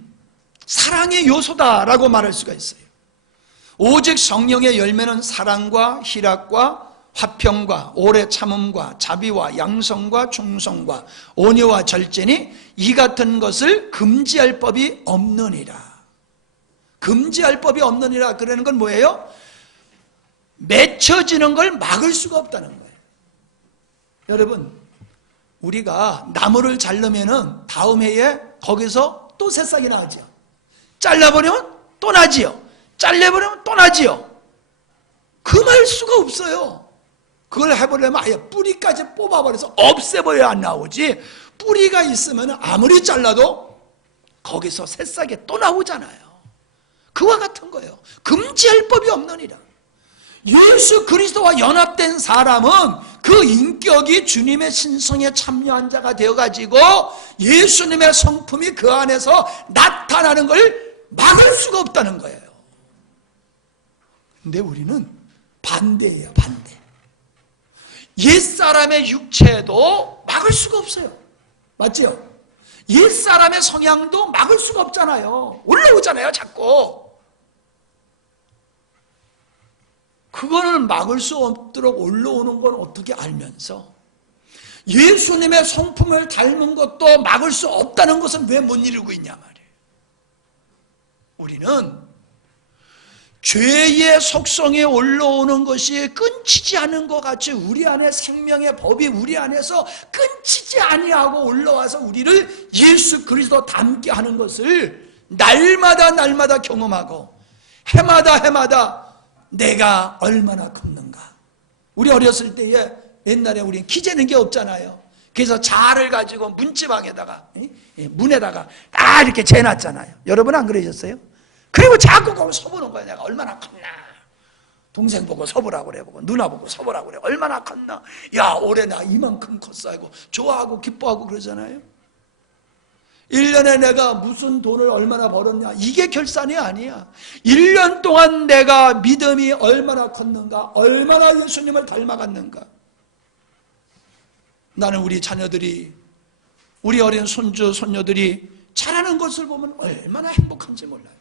사랑의 요소다라고 말할 수가 있어요. 오직 성령의 열매는 사랑과 희락과 화평과 오래 참음과 자비와 양성과 충성과 온유와 절제니 이 같은 것을 금지할 법이 없느니라. 금지할 법이 없느니라 그러는 건 뭐예요? 맺혀지는 걸 막을 수가 없다는 거예요. 여러분, 우리가 나무를 자르면은 다음 해에 거기서 또 새싹이 나죠. 잘라버리면 또 나지요. 잘라버리면 또 나지요. 금할 수가 없어요. 그걸 해보려면 아예 뿌리까지 뽑아버려서 없애버려야 안 나오지. 뿌리가 있으면 아무리 잘라도 거기서 새싹이 또 나오잖아요. 그와 같은 거예요. 금지할 법이 없느니라. 예수 그리스도와 연합된 사람은 그 인격이 주님의 신성에 참여한 자가 되어가지고 예수님의 성품이 그 안에서 나타나는 걸 막을 수가 없다는 거예요. 근데 우리는 반대예요, 반대. 옛사람의 육체도 막을 수가 없어요. 맞죠? 옛사람의 성향도 막을 수가 없잖아요. 올라오잖아요, 자꾸. 그거를 막을 수 없도록 올라오는 건 어떻게 알면서 예수님의 성품을 닮은 것도 막을 수 없다는 것은 왜 못 이루고 있냐 말이에요. 우리는 죄의 속성에 올라오는 것이 끊치지 않은 것 같이 우리 안에 생명의 법이 우리 안에서 끊치지 아니하고 올라와서 우리를 예수 그리스도 닮게 하는 것을 날마다 경험하고 해마다 내가 얼마나 컸는가. 우리 어렸을 때에 옛날에 우리는 키 재는 게 없잖아요. 그래서 자를 가지고 문지방에다가 문에다가 다 이렇게 재놨잖아요. 여러분 안 그러셨어요? 그리고 자꾸 거기 서보는 거야. 내가 얼마나 컸나. 동생 보고 서보라고 그래 보고 누나 보고 서보라고 그래. 얼마나 컸나. 야 올해 나 이만큼 컸어 하고 좋아하고 기뻐하고 그러잖아요. 1년에 내가 무슨 돈을 얼마나 벌었냐, 이게 결산이 아니야. 1년 동안 내가 믿음이 얼마나 컸는가, 얼마나 예수님을 닮아갔는가. 나는 우리 자녀들이, 우리 어린 손주 손녀들이 자라는 것을 보면 얼마나 행복한지 몰라요.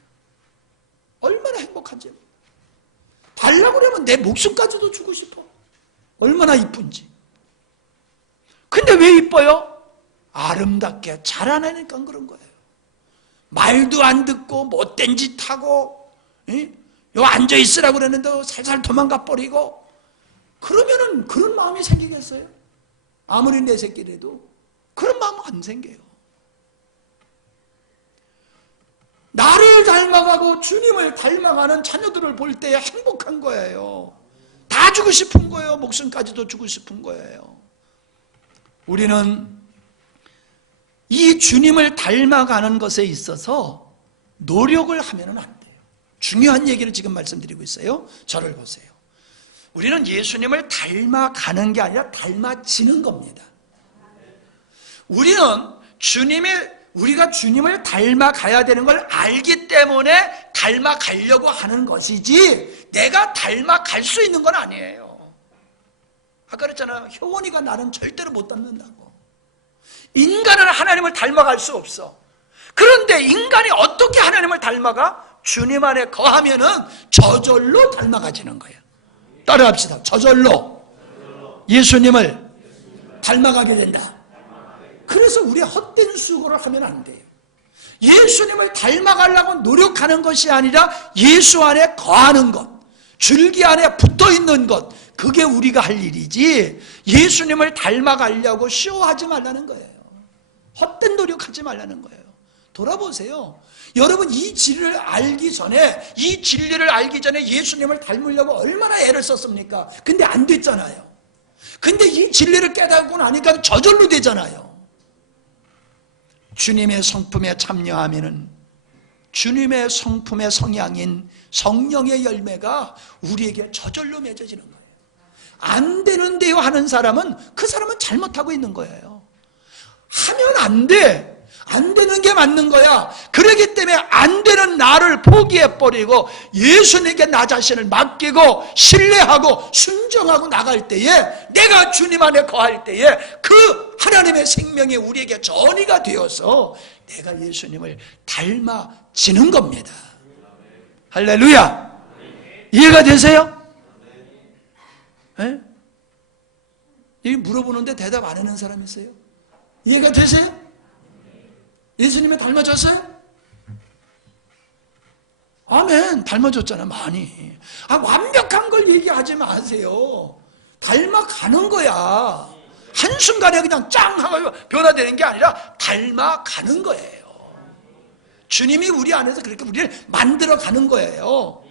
얼마나 행복한지 몰라요. 달라고 그러면 내 목숨까지도 주고 싶어. 얼마나 이쁜지. 근데 왜 이뻐요? 아름답게 자라나니까 그런 거예요. 말도 안 듣고 못된 짓 하고 요 앉아있으라고 그랬는데 살살 도망가 버리고 그러면은 그런 마음이 생기겠어요? 아무리 내 새끼라도 그런 마음은 안 생겨요. 나를 닮아가고 주님을 닮아가는 자녀들을 볼 때 행복한 거예요. 다 주고 싶은 거예요. 목숨까지도 주고 싶은 거예요. 우리는 이 주님을 닮아가는 것에 있어서 노력을 하면은 안 돼요. 중요한 얘기를 지금 말씀드리고 있어요. 저를 보세요. 우리는 예수님을 닮아가는 게 아니라 닮아지는 겁니다. 우리는 우리가 주님을 닮아가야 되는 걸 알기 때문에 닮아가려고 하는 것이지 내가 닮아갈 수 있는 건 아니에요. 아까 그랬잖아요. 효원이가 나는 절대로 못 닮는다고. 인간은 하나님을 닮아갈 수 없어. 그런데 인간이 어떻게 하나님을 닮아가? 주님 안에 거하면은 저절로 닮아가지는 거예요. 따라합시다. 저절로 예수님을 닮아가게 된다. 그래서 우리 헛된 수고를 하면 안 돼요. 예수님을 닮아가려고 노력하는 것이 아니라 예수 안에 거하는 것, 줄기 안에 붙어있는 것, 그게 우리가 할 일이지 예수님을 닮아가려고 쇼하지 말라는 거예요. 헛된 노력하지 말라는 거예요. 돌아보세요. 여러분 이 진리를 알기 전에 예수님을 닮으려고 얼마나 애를 썼습니까? 근데 안 됐잖아요. 근데 이 진리를 깨닫고 나니까 저절로 되잖아요. 주님의 성품에 참여하면은 주님의 성품의 성향인 성령의 열매가 우리에게 저절로 맺어지는 거예요. 안 되는데요 하는 사람은 그 사람은 잘못하고 있는 거예요. 하면 안 돼. 안 되는 게 맞는 거야. 그렇기 때문에 안 되는 나를 포기해버리고 예수님께 나 자신을 맡기고 신뢰하고 순종하고 나갈 때에 내가 주님 안에 거할 때에 그 하나님의 생명이 우리에게 전이가 되어서 내가 예수님을 닮아지는 겁니다. 할렐루야. 이해가 되세요? 네? 이 물어보는데 대답 안 하는 사람 있어요? 이해가 되세요? 예수님에 닮아졌어요? 아멘. 닮아졌잖아 많이. 완벽한 걸 얘기하지 마세요. 닮아가는 거야. 한순간에 그냥 짱 하고 변화되는 게 아니라 닮아가는 거예요. 주님이 우리 안에서 그렇게 우리를 만들어가는 거예요.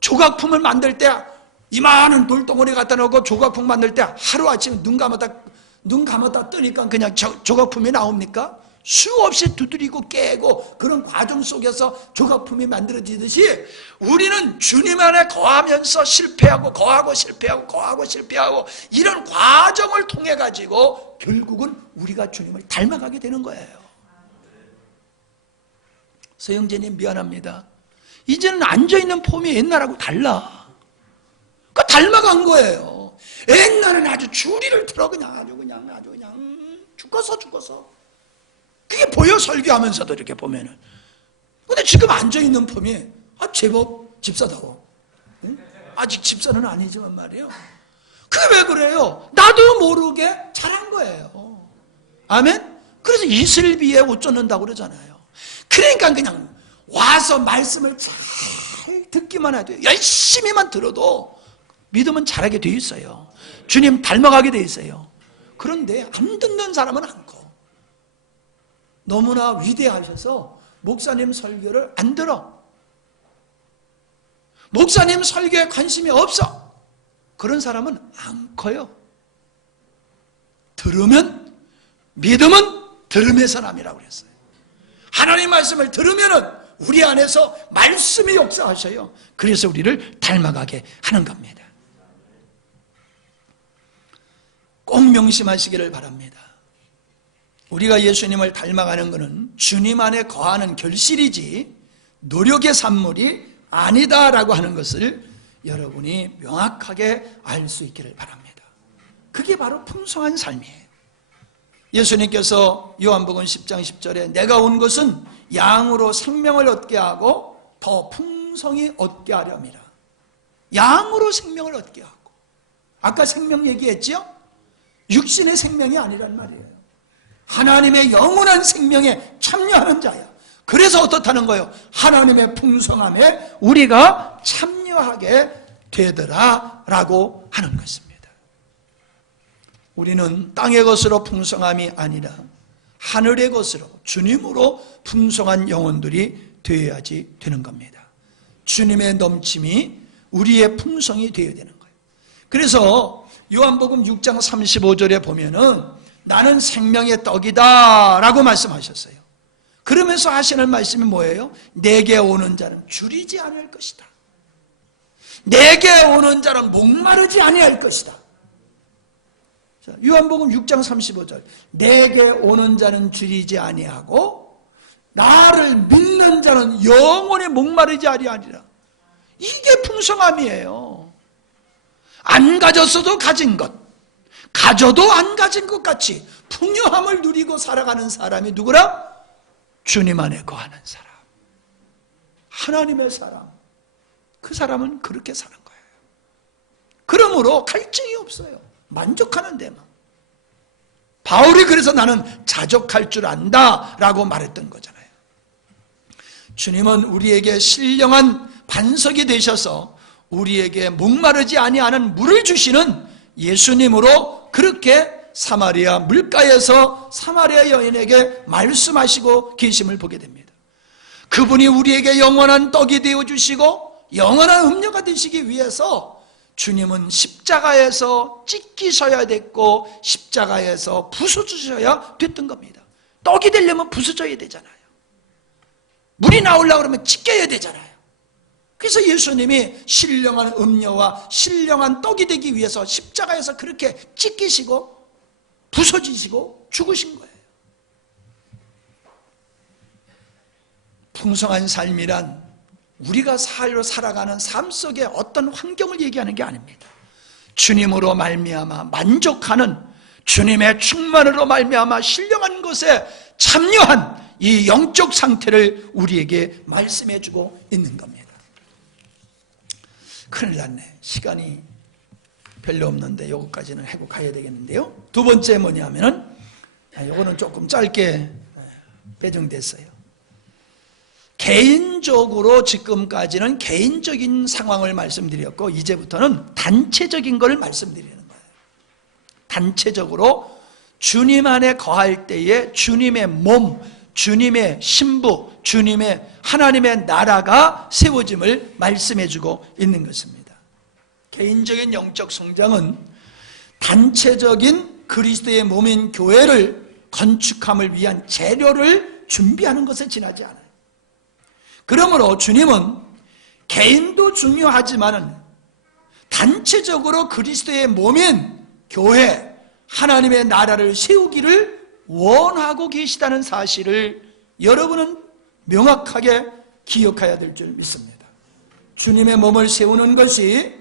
조각품을 만들 때 이만한 돌덩어리 갖다 놓고 조각품 만들 때 하루아침에 눈 감았다 뜨니까 그냥 조각품이 나옵니까? 수없이 두드리고 깨고 그런 과정 속에서 조각품이 만들어지듯이 우리는 주님 안에 거하면서 실패하고 거하고 실패하고 거하고 실패하고 이런 과정을 통해 가지고 결국은 우리가 주님을 닮아가게 되는 거예요. 서영재님 미안합니다. 이제는 앉아있는 폼이 옛날하고 달라. 그러니까 닮아간 거예요. 옛날에는 아주 주리를 틀어 아주 그냥 죽어서 그게 보여, 설교하면서도 이렇게 보면은. 근데 지금 앉아있는 폼이 제법 집사다워. 응? 아직 집사는 아니지만 말이에요. 그게 왜 그래요? 나도 모르게 잘한 거예요. 아멘? 그래서 이슬비에 옷 쫓는다고 그러잖아요. 그러니까 그냥 와서 말씀을 잘 듣기만 해도 열심히만 들어도 믿음은 잘하게 돼 있어요. 주님 닮아가게 돼 있어요. 그런데 안 듣는 사람은 않고 너무나 위대하셔서 목사님 설교를 안 들어. 목사님 설교에 관심이 없어. 그런 사람은 안 커요. 들으면 믿음은 들음에서 남이라고 그랬어요. 하나님 말씀을 들으면은 우리 안에서 말씀이 역사하셔요. 그래서 우리를 닮아가게 하는 겁니다. 꼭 명심하시기를 바랍니다. 우리가 예수님을 닮아가는 것은 주님 안에 거하는 결실이지 노력의 산물이 아니다라고 하는 것을 여러분이 명확하게 알 수 있기를 바랍니다. 그게 바로 풍성한 삶이에요. 예수님께서 요한복음 10장 10절에 내가 온 것은 양으로 생명을 얻게 하고 더 풍성히 얻게 하렴이라. 양으로 생명을 얻게 하고. 아까 생명 얘기했죠? 육신의 생명이 아니란 말이에요. 하나님의 영원한 생명에 참여하는 자야. 그래서 어떻다는 거예요? 하나님의 풍성함에 우리가 참여하게 되더라라고 하는 것입니다. 우리는 땅의 것으로 풍성함이 아니라 하늘의 것으로 주님으로 풍성한 영혼들이 되어야지 되는 겁니다. 주님의 넘침이 우리의 풍성이 되어야 되는 거예요. 그래서 요한복음 6장 35절에 보면은 나는 생명의 떡이다 라고 말씀하셨어요. 그러면서 하시는 말씀이 뭐예요? 내게 오는 자는 줄이지 아니할 것이다. 내게 오는 자는 목마르지 아니할 것이다. 자, 요한복음 6장 35절 내게 오는 자는 줄이지 아니하고 나를 믿는 자는 영원히 목마르지 아니하리라. 이게 풍성함이에요. 안 가졌어도 가진 것, 가져도 안 가진 것 같이 풍요함을 누리고 살아가는 사람이 누구라? 주님 안에 거하는 사람, 하나님의 사람. 그 사람은 그렇게 사는 거예요. 그러므로 갈증이 없어요. 만족하는 데만. 바울이 그래서 나는 자족할 줄 안다 라고 말했던 거잖아요. 주님은 우리에게 신령한 반석이 되셔서 우리에게 목마르지 아니하는 물을 주시는 예수님으로 그렇게 사마리아 물가에서 사마리아 여인에게 말씀하시고 계심을 보게 됩니다. 그분이 우리에게 영원한 떡이 되어주시고 영원한 음료가 되시기 위해서 주님은 십자가에서 찢기셔야 됐고 십자가에서 부서지셔야 됐던 겁니다. 떡이 되려면 부서져야 되잖아요. 물이 나오려고 그러면 찢겨야 되잖아요. 그래서 예수님이 신령한 음료와 신령한 떡이 되기 위해서 십자가에서 그렇게 찢기시고 부서지시고 죽으신 거예요. 풍성한 삶이란 우리가 삶으로 살아가는 삶 속에 어떤 환경을 얘기하는 게 아닙니다. 주님으로 말미암아 만족하는 주님의 충만으로 말미암아 신령한 것에 참여한 이 영적 상태를 우리에게 말씀해 주고 있는 겁니다. 큰일 났네. 시간이 별로 없는데 요거까지는 하고 가야 되겠는데요. 두 번째 뭐냐면은 요거는 조금 짧게 배정됐어요. 개인적으로 지금까지는 개인적인 상황을 말씀드렸고 이제부터는 단체적인 걸 말씀드리는 거예요. 단체적으로 주님 안에 거할 때에 주님의 몸, 주님의 신부, 주님의 하나님의 나라가 세워짐을 말씀해주고 있는 것입니다. 개인적인 영적 성장은 단체적인 그리스도의 몸인 교회를 건축함을 위한 재료를 준비하는 것에 지나지 않아요. 그러므로 주님은 개인도 중요하지만 단체적으로 그리스도의 몸인 교회, 하나님의 나라를 세우기를 원하고 계시다는 사실을 여러분은 명확하게 기억해야 될 줄 믿습니다. 주님의 몸을 세우는 것이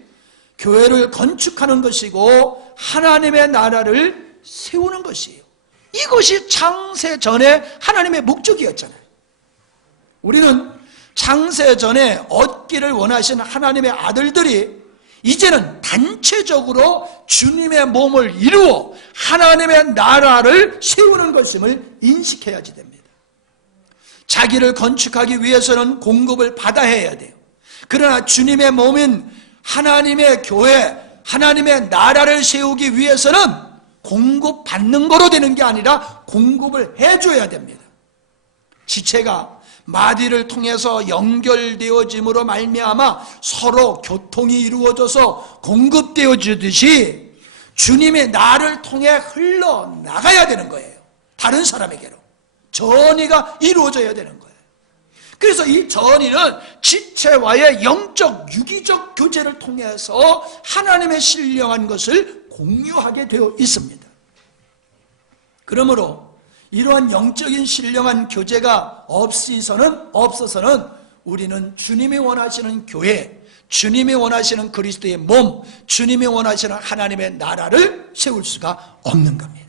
교회를 건축하는 것이고 하나님의 나라를 세우는 것이에요. 이것이 창세 전에 하나님의 목적이었잖아요. 우리는 창세 전에 얻기를 원하신 하나님의 아들들이 이제는 단체적으로 주님의 몸을 이루어 하나님의 나라를 세우는 것임을 인식해야지 됩니다. 자기를 건축하기 위해서는 공급을 받아야 해야 돼요. 그러나 주님의 몸인 하나님의 교회, 하나님의 나라를 세우기 위해서는 공급받는 거로 되는 게 아니라 공급을 해줘야 됩니다. 지체가 마디를 통해서 연결되어짐으로 말미암아 서로 교통이 이루어져서 공급되어지듯이 주님의 나를 통해 흘러나가야 되는 거예요. 다른 사람에게로 전이가 이루어져야 되는 거예요. 그래서 이 전이는 지체와의 영적, 유기적 교제를 통해서 하나님의 신령한 것을 공유하게 되어 있습니다. 그러므로 이러한 영적인 신령한 교제가 없어서는 우리는 주님이 원하시는 교회, 주님이 원하시는 그리스도의 몸, 주님이 원하시는 하나님의 나라를 세울 수가 없는 겁니다.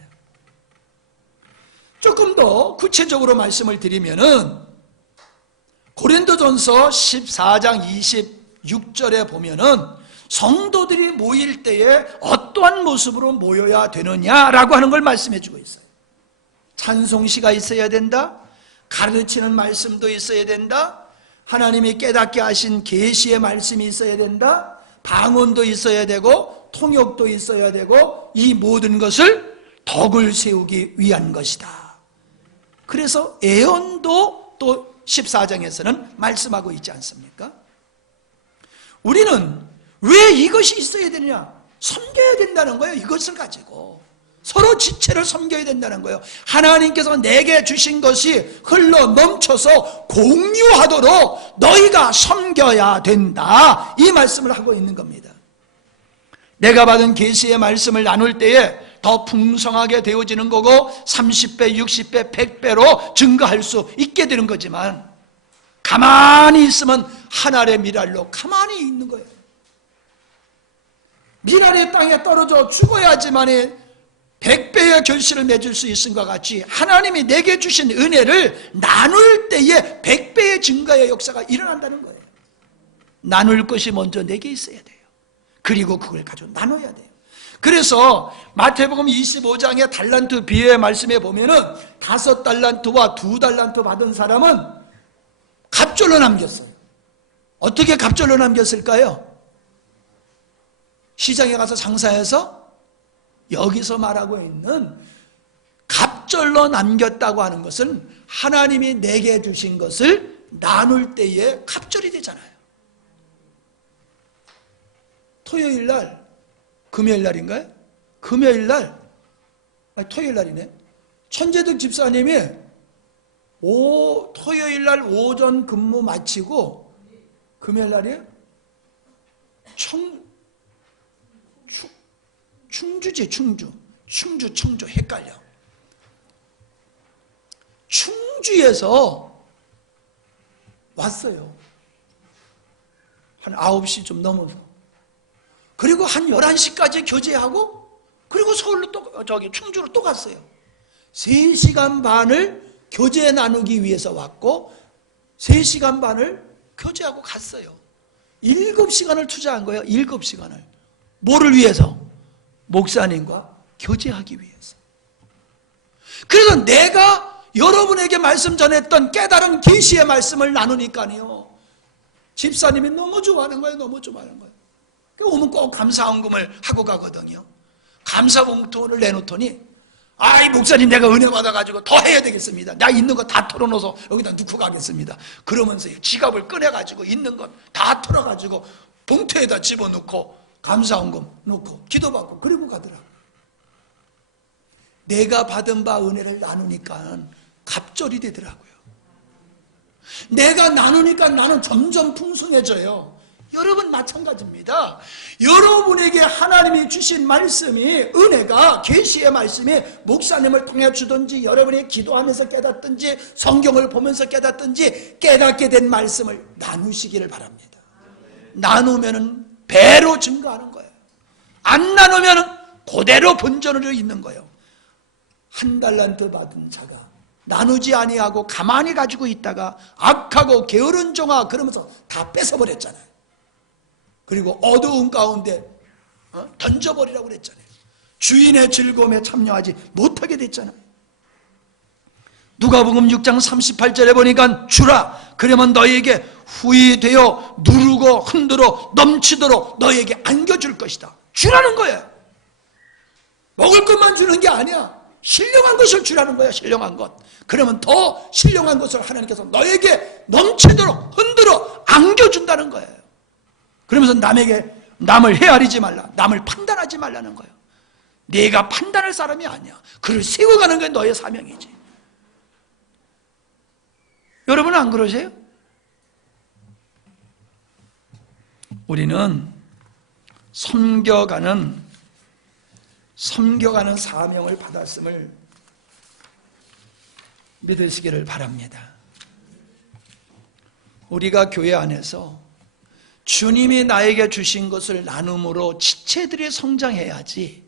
조금 더 구체적으로 말씀을 드리면은 고린도전서 14장 26절에 보면은 성도들이 모일 때에 어떠한 모습으로 모여야 되느냐라고 하는 걸 말씀해 주고 있어요. 찬송시가 있어야 된다. 가르치는 말씀도 있어야 된다. 하나님이 깨닫게 하신 계시의 말씀이 있어야 된다. 방언도 있어야 되고 통역도 있어야 되고 이 모든 것을 덕을 세우기 위한 것이다. 그래서 애언도 또 14장에서는 말씀하고 있지 않습니까? 우리는 왜 이것이 있어야 되느냐? 섬겨야 된다는 거예요. 이것을 가지고 서로 지체를 섬겨야 된다는 거예요. 하나님께서 내게 주신 것이 흘러 넘쳐서 공유하도록 너희가 섬겨야 된다. 이 말씀을 하고 있는 겁니다. 내가 받은 계시의 말씀을 나눌 때에 더 풍성하게 되어지는 거고 30배, 60배, 100배로 증가할 수 있게 되는 거지만 가만히 있으면 한 알의 밀알로 가만히 있는 거예요. 밀알이 땅에 떨어져 죽어야지만이 100배의 결실을 맺을 수 있는 것 같이 하나님이 내게 주신 은혜를 나눌 때에 100배의 증가의 역사가 일어난다는 거예요. 나눌 것이 먼저 내게 있어야 돼요. 그리고 그걸 가지고 나눠야 돼요. 그래서 마태복음 25장의 달란트 비유의 말씀에 보면은 5달란트와 2달란트 받은 사람은 갑절로 남겼어요. 어떻게 갑절로 남겼을까요? 시장에 가서 장사해서 여기서 말하고 있는 갑절로 남겼다고 하는 것은 하나님이 내게 주신 것을 나눌 때에 갑절이 되잖아요. 토요일날, 금요일날인가요? 금요일날, 토요일날이네. 천재득 집사님이 토요일날 오전 근무 마치고 금요일날이에요? 충주지, 청주 헷갈려. 충주에서 왔어요. 한 9시 좀 넘어서. 그리고 한 11시까지 교제하고 그리고 서울로 충주로 또 갔어요. 3시간 반을 교제 나누기 위해서 왔고 3시간 반을 교제하고 갔어요. 7시간을 투자한 거예요. 7시간을. 뭐를 위해서? 목사님과 교제하기 위해서. 그래서 내가 여러분에게 말씀 전했던 깨달은 계시의 말씀을 나누니까요, 집사님이 너무 좋아하는 거예요. 너무 좋아하는 거예요. 오면 꼭 감사헌금을 하고 가거든요. 감사봉투를 내놓더니 아이 목사님 내가 은혜 받아가지고 더 해야 되겠습니다. 나 있는 거 다 털어놓아서 여기다 넣고 가겠습니다. 그러면서 지갑을 꺼내가지고 있는 것 다 털어가지고 봉투에다 집어넣고 감사헌금 넣고 기도받고 그리고 가더라. 내가 받은 바 은혜를 나누니까 갑절이 되더라고요. 내가 나누니까 나는 점점 풍성해져요. 여러분 마찬가지입니다. 여러분에게 하나님이 주신 말씀이, 은혜가, 계시의 말씀이 목사님을 통해 주든지 여러분이 기도하면서 깨닫든지 성경을 보면서 깨닫든지 깨닫게 된 말씀을 나누시기를 바랍니다. 나누면 배로 증가하는 거예요. 안 나누면 그대로 본전으로 있는 거예요. 한 달란트 받은 자가 나누지 아니하고 가만히 가지고 있다가 악하고 게으른 종아 그러면서 다 뺏어버렸잖아요. 그리고 어두운 가운데 던져버리라고 그랬잖아요. 주인의 즐거움에 참여하지 못하게 됐잖아요. 누가복음 6장 38절에 보니까 주라, 그러면 너희에게 후히 되어 누르고 흔들어 넘치도록 너희에게 안겨줄 것이다. 주라는 거예요. 먹을 것만 주는 게 아니야. 신령한 것을 주라는 거야. 신령한 것. 그러면 더 신령한 것을 하나님께서 너에게 넘치도록 흔들어 안겨준다는 거예요. 그러면서 남을 헤아리지 말라, 남을 판단하지 말라는 거예요. 내가 판단할 사람이 아니야. 그를 세워가는 게 너의 사명이지. 여러분은 안 그러세요? 우리는 섬겨가는 사명을 받았음을 믿으시기를 바랍니다. 우리가 교회 안에서 주님이 나에게 주신 것을 나눔으로 지체들이 성장해야지,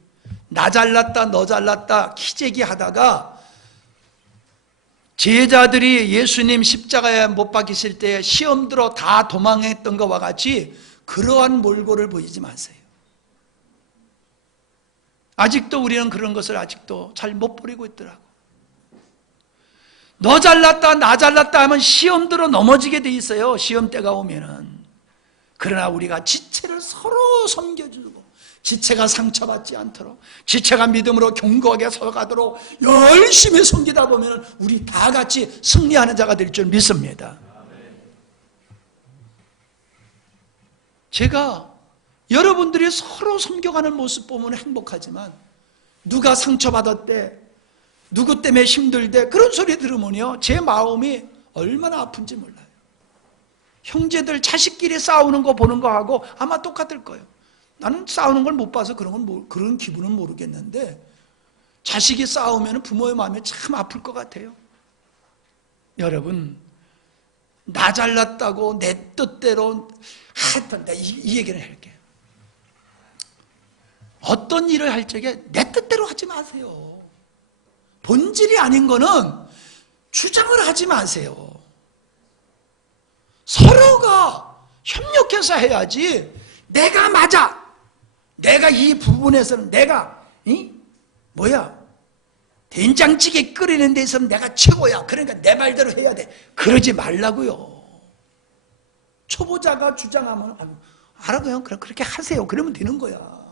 나 잘났다 너 잘났다 키재기 하다가 제자들이 예수님 십자가에 못 박히실 때 시험 들어 다 도망했던 것과 같이 그러한 몰골을 보이지 마세요. 아직도 우리는 그런 것을 아직도 잘 못 버리고 있더라고. 너 잘났다 나 잘났다 하면 시험 들어 넘어지게 돼 있어요. 시험 때가 오면은. 그러나 우리가 지체를 서로 섬겨주고 지체가 상처받지 않도록, 지체가 믿음으로 견고하게 서가도록 열심히 섬기다 보면 우리 다 같이 승리하는 자가 될 줄 믿습니다. 제가 여러분들이 서로 섬겨가는 모습 보면 행복하지만, 누가 상처받았대, 누구 때문에 힘들대, 그런 소리 들으면요 제 마음이 얼마나 아픈지 몰라요. 형제들 자식끼리 싸우는 거 보는 거하고 아마 똑같을 거예요. 나는 싸우는 걸 못 봐서 그런 기분은 모르겠는데, 자식이 싸우면 부모의 마음이 참 아플 것 같아요. 여러분, 나 잘났다고 내 뜻대로 하여튼 내가 이 얘기를 할게요. 어떤 일을 할 적에 내 뜻대로 하지 마세요. 본질이 아닌 거는 주장을 하지 마세요. 서로가 협력해서 해야지. 내가 맞아, 내가 이 부분에서는 내가 된장찌개 끓이는 데서는 내가 최고야, 그러니까 내 말대로 해야 돼, 그러지 말라고요. 초보자가 주장하면 알아요, 그럼 그렇게 하세요, 그러면 되는 거야.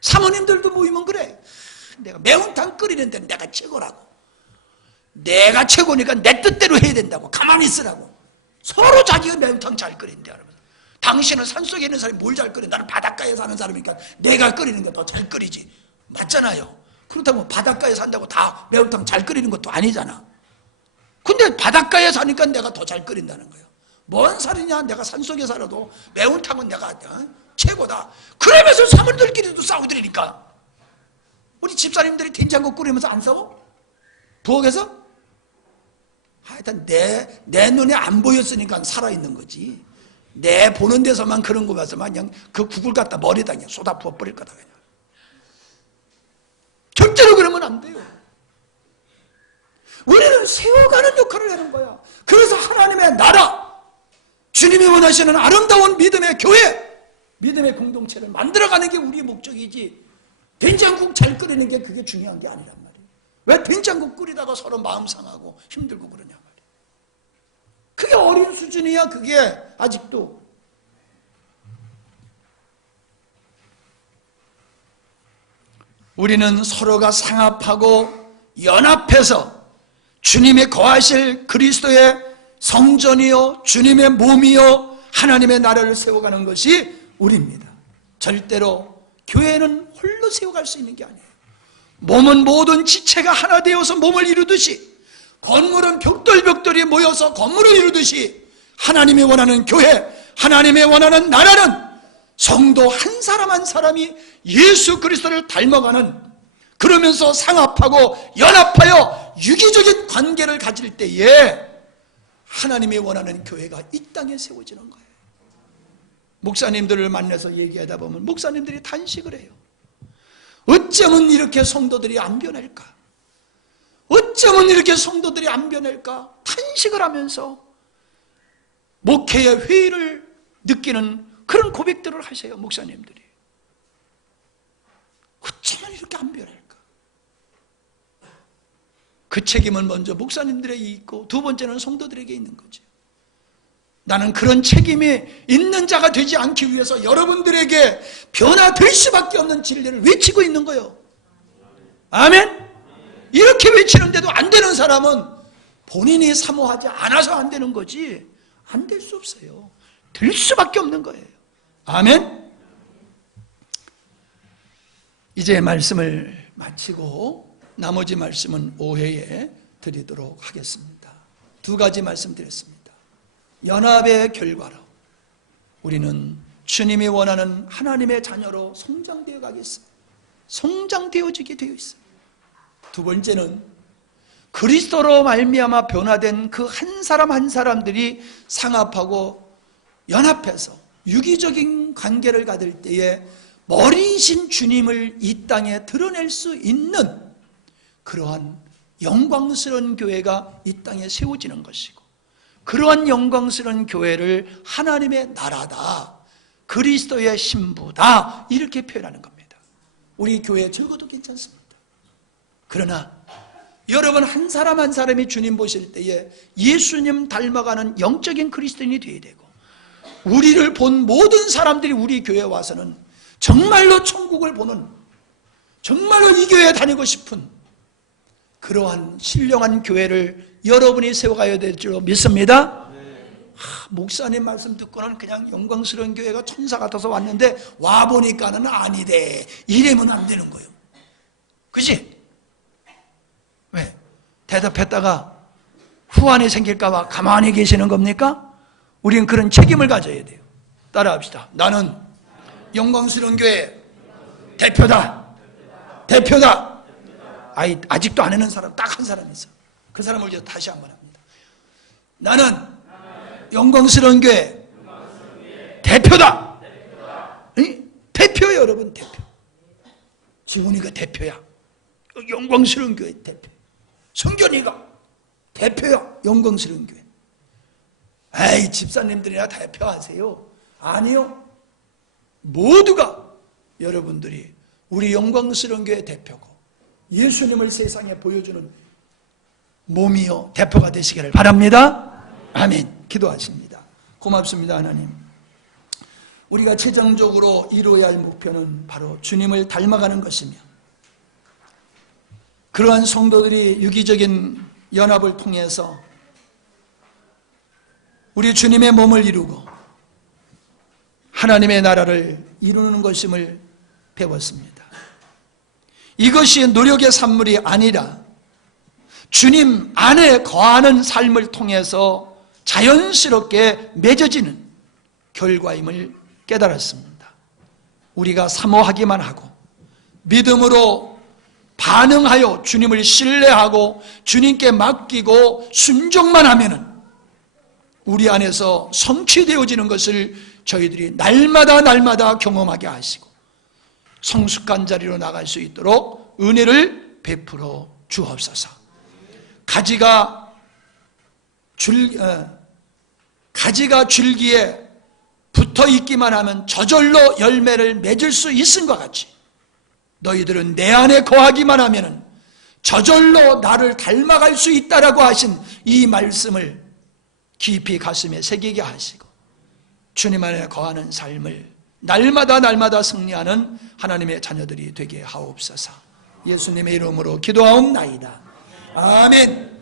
사모님들도 모이면 그래. 내가 매운탕 끓이는데 내가 최고라고, 내가 최고니까 내 뜻대로 해야 된다고, 가만히 있으라고. 서로 자기가 매운탕 잘 끓인대. 여러분, 당신은 산속에 있는 사람이 뭘 잘 끓여? 나는 바닷가에 사는 사람이니까 내가 끓이는 게 더 잘 끓이지. 맞잖아요. 그렇다고 바닷가에 산다고 다 매운탕 잘 끓이는 것도 아니잖아. 근데 바닷가에 사니까 내가 더 잘 끓인다는 거예요. 뭔 살이냐, 내가 산속에 살아도 매운탕은 내가 최고다. 그러면서 사모님들끼리도 싸우더라니까. 우리 집사님들이 된장국 끓이면서 안 싸워? 부엌에서? 하여튼 내 눈에 안 보였으니까 살아있는 거지. 내 보는 데서만 그런 거 봐서만 그냥 그 국을 갖다 머리에다 그냥 쏟아 부어버릴 거다 그냥. 절대로 그러면 안 돼요. 우리는 세워가는 역할을 하는 거야. 그래서 하나님의 나라, 주님이 원하시는 아름다운 믿음의 교회, 믿음의 공동체를 만들어가는 게 우리의 목적이지, 된장국 잘 끓이는 게 그게 중요한 게 아니란 말이에요. 왜 된장국 끓이다가 서로 마음 상하고 힘들고 그러냐 말이에요. 그게 어린 수준이야. 그게 아직도. 우리는 서로가 상합하고 연합해서 주님의 거하실 그리스도의 성전이요 주님의 몸이요 하나님의 나라를 세워가는 것이 우리입니다. 절대로 교회는 홀로 세워갈 수 있는 게 아니에요. 몸은 모든 지체가 하나 되어서 몸을 이루듯이, 건물은 벽돌이 모여서 건물을 이루듯이, 하나님이 원하는 교회, 하나님이 원하는 나라는 성도 한 사람 한 사람이 예수 그리스도를 닮아가는, 그러면서 상합하고 연합하여 유기적인 관계를 가질 때에 하나님이 원하는 교회가 이 땅에 세워지는 거예요. 목사님들을 만나서 얘기하다 보면 목사님들이 탄식을 해요. 어쩌면 이렇게 성도들이 안 변할까? 어쩌면 이렇게 성도들이 안 변할까? 탄식을 하면서 목회의 회의를 느끼는 그런 고백들을 하세요, 목사님들이. 어쩌면 이렇게 안 변할까? 그 책임은 먼저 목사님들에게 있고 두 번째는 성도들에게 있는 거죠. 나는 그런 책임이 있는 자가 되지 않기 위해서 여러분들에게 변화될 수밖에 없는 진리를 외치고 있는 거예요. 아멘? 이렇게 외치는데도 안 되는 사람은 본인이 사모하지 않아서 안 되는 거지, 안 될 수 없어요. 될 수밖에 없는 거예요. 아멘? 이제 말씀을 마치고 나머지 말씀은 오후에 드리도록 하겠습니다. 두 가지 말씀드렸습니다. 연합의 결과로 우리는 주님이 원하는 하나님의 자녀로 성장되어 가겠습니다. 성장되어지게 되어 있어요. 두 번째는 그리스도로 말미암아 변화된 그 한 사람 한 사람들이 상합하고 연합해서 유기적인 관계를 가질 때에 머리이신 주님을 이 땅에 드러낼 수 있는 그러한 영광스러운 교회가 이 땅에 세워지는 것이고, 그러한 영광스러운 교회를 하나님의 나라다, 그리스도의 신부다, 이렇게 표현하는 겁니다. 우리 교회 적어도 괜찮습니다. 그러나 여러분 한 사람 한 사람이 주님 보실 때에 예수님 닮아가는 영적인 그리스도인이 되어야 되고, 우리를 본 모든 사람들이 우리 교회에 와서는 정말로 천국을 보는, 정말로 이 교회에 다니고 싶은 그러한 신령한 교회를 여러분이 세워가야 될 줄 믿습니다. 목사님 말씀 듣고는 그냥 영광스러운 교회가 천사 같아서 왔는데 와보니까는 아니대, 이래면 안 되는 거예요. 그치? 왜? 대답했다가 후환이 생길까 봐 가만히 계시는 겁니까? 우리는 그런 책임을 가져야 돼요. 따라합시다. 나는 영광스러운 교회 대표다. 대표다. 아직도 안 하는 사람 딱 한 사람 있어. 그 사람을 이제 다시 한번 합니다. 나는 영광스러운 교회 대표다. 대표예요, 여러분. 대표. 지훈이가 대표야. 영광스러운 교회 대표. 성견이가 대표야. 영광스러운 교회. 에이, 집사님들이나 대표하세요. 아니요. 모두가 여러분들이 우리 영광스러운 교회 대표고 예수님을 세상에 보여주는 몸이요 대표가 되시기를 바랍니다. 아멘. 기도하십니다. 고맙습니다, 하나님. 우리가 최종적으로 이루어야 할 목표는 바로 주님을 닮아가는 것이며, 그러한 성도들이 유기적인 연합을 통해서 우리 주님의 몸을 이루고 하나님의 나라를 이루는 것임을 배웠습니다. 이것이 노력의 산물이 아니라 주님 안에 거하는 삶을 통해서 자연스럽게 맺어지는 결과임을 깨달았습니다. 우리가 사모하기만 하고 믿음으로 반응하여 주님을 신뢰하고 주님께 맡기고 순종만 하면은 우리 안에서 성취되어지는 것을 저희들이 날마다 경험하게 하시고 성숙한 자리로 나갈 수 있도록 은혜를 베풀어 주옵소서. 가지가 줄기에 붙어 있기만 하면 저절로 열매를 맺을 수 있은 것 같이 너희들은 내 안에 거하기만 하면 저절로 나를 닮아갈 수 있다라고 하신 이 말씀을 깊이 가슴에 새기게 하시고 주님 안에 거하는 삶을 날마다 승리하는 하나님의 자녀들이 되게 하옵소서. 예수님의 이름으로 기도하옵나이다. 아멘.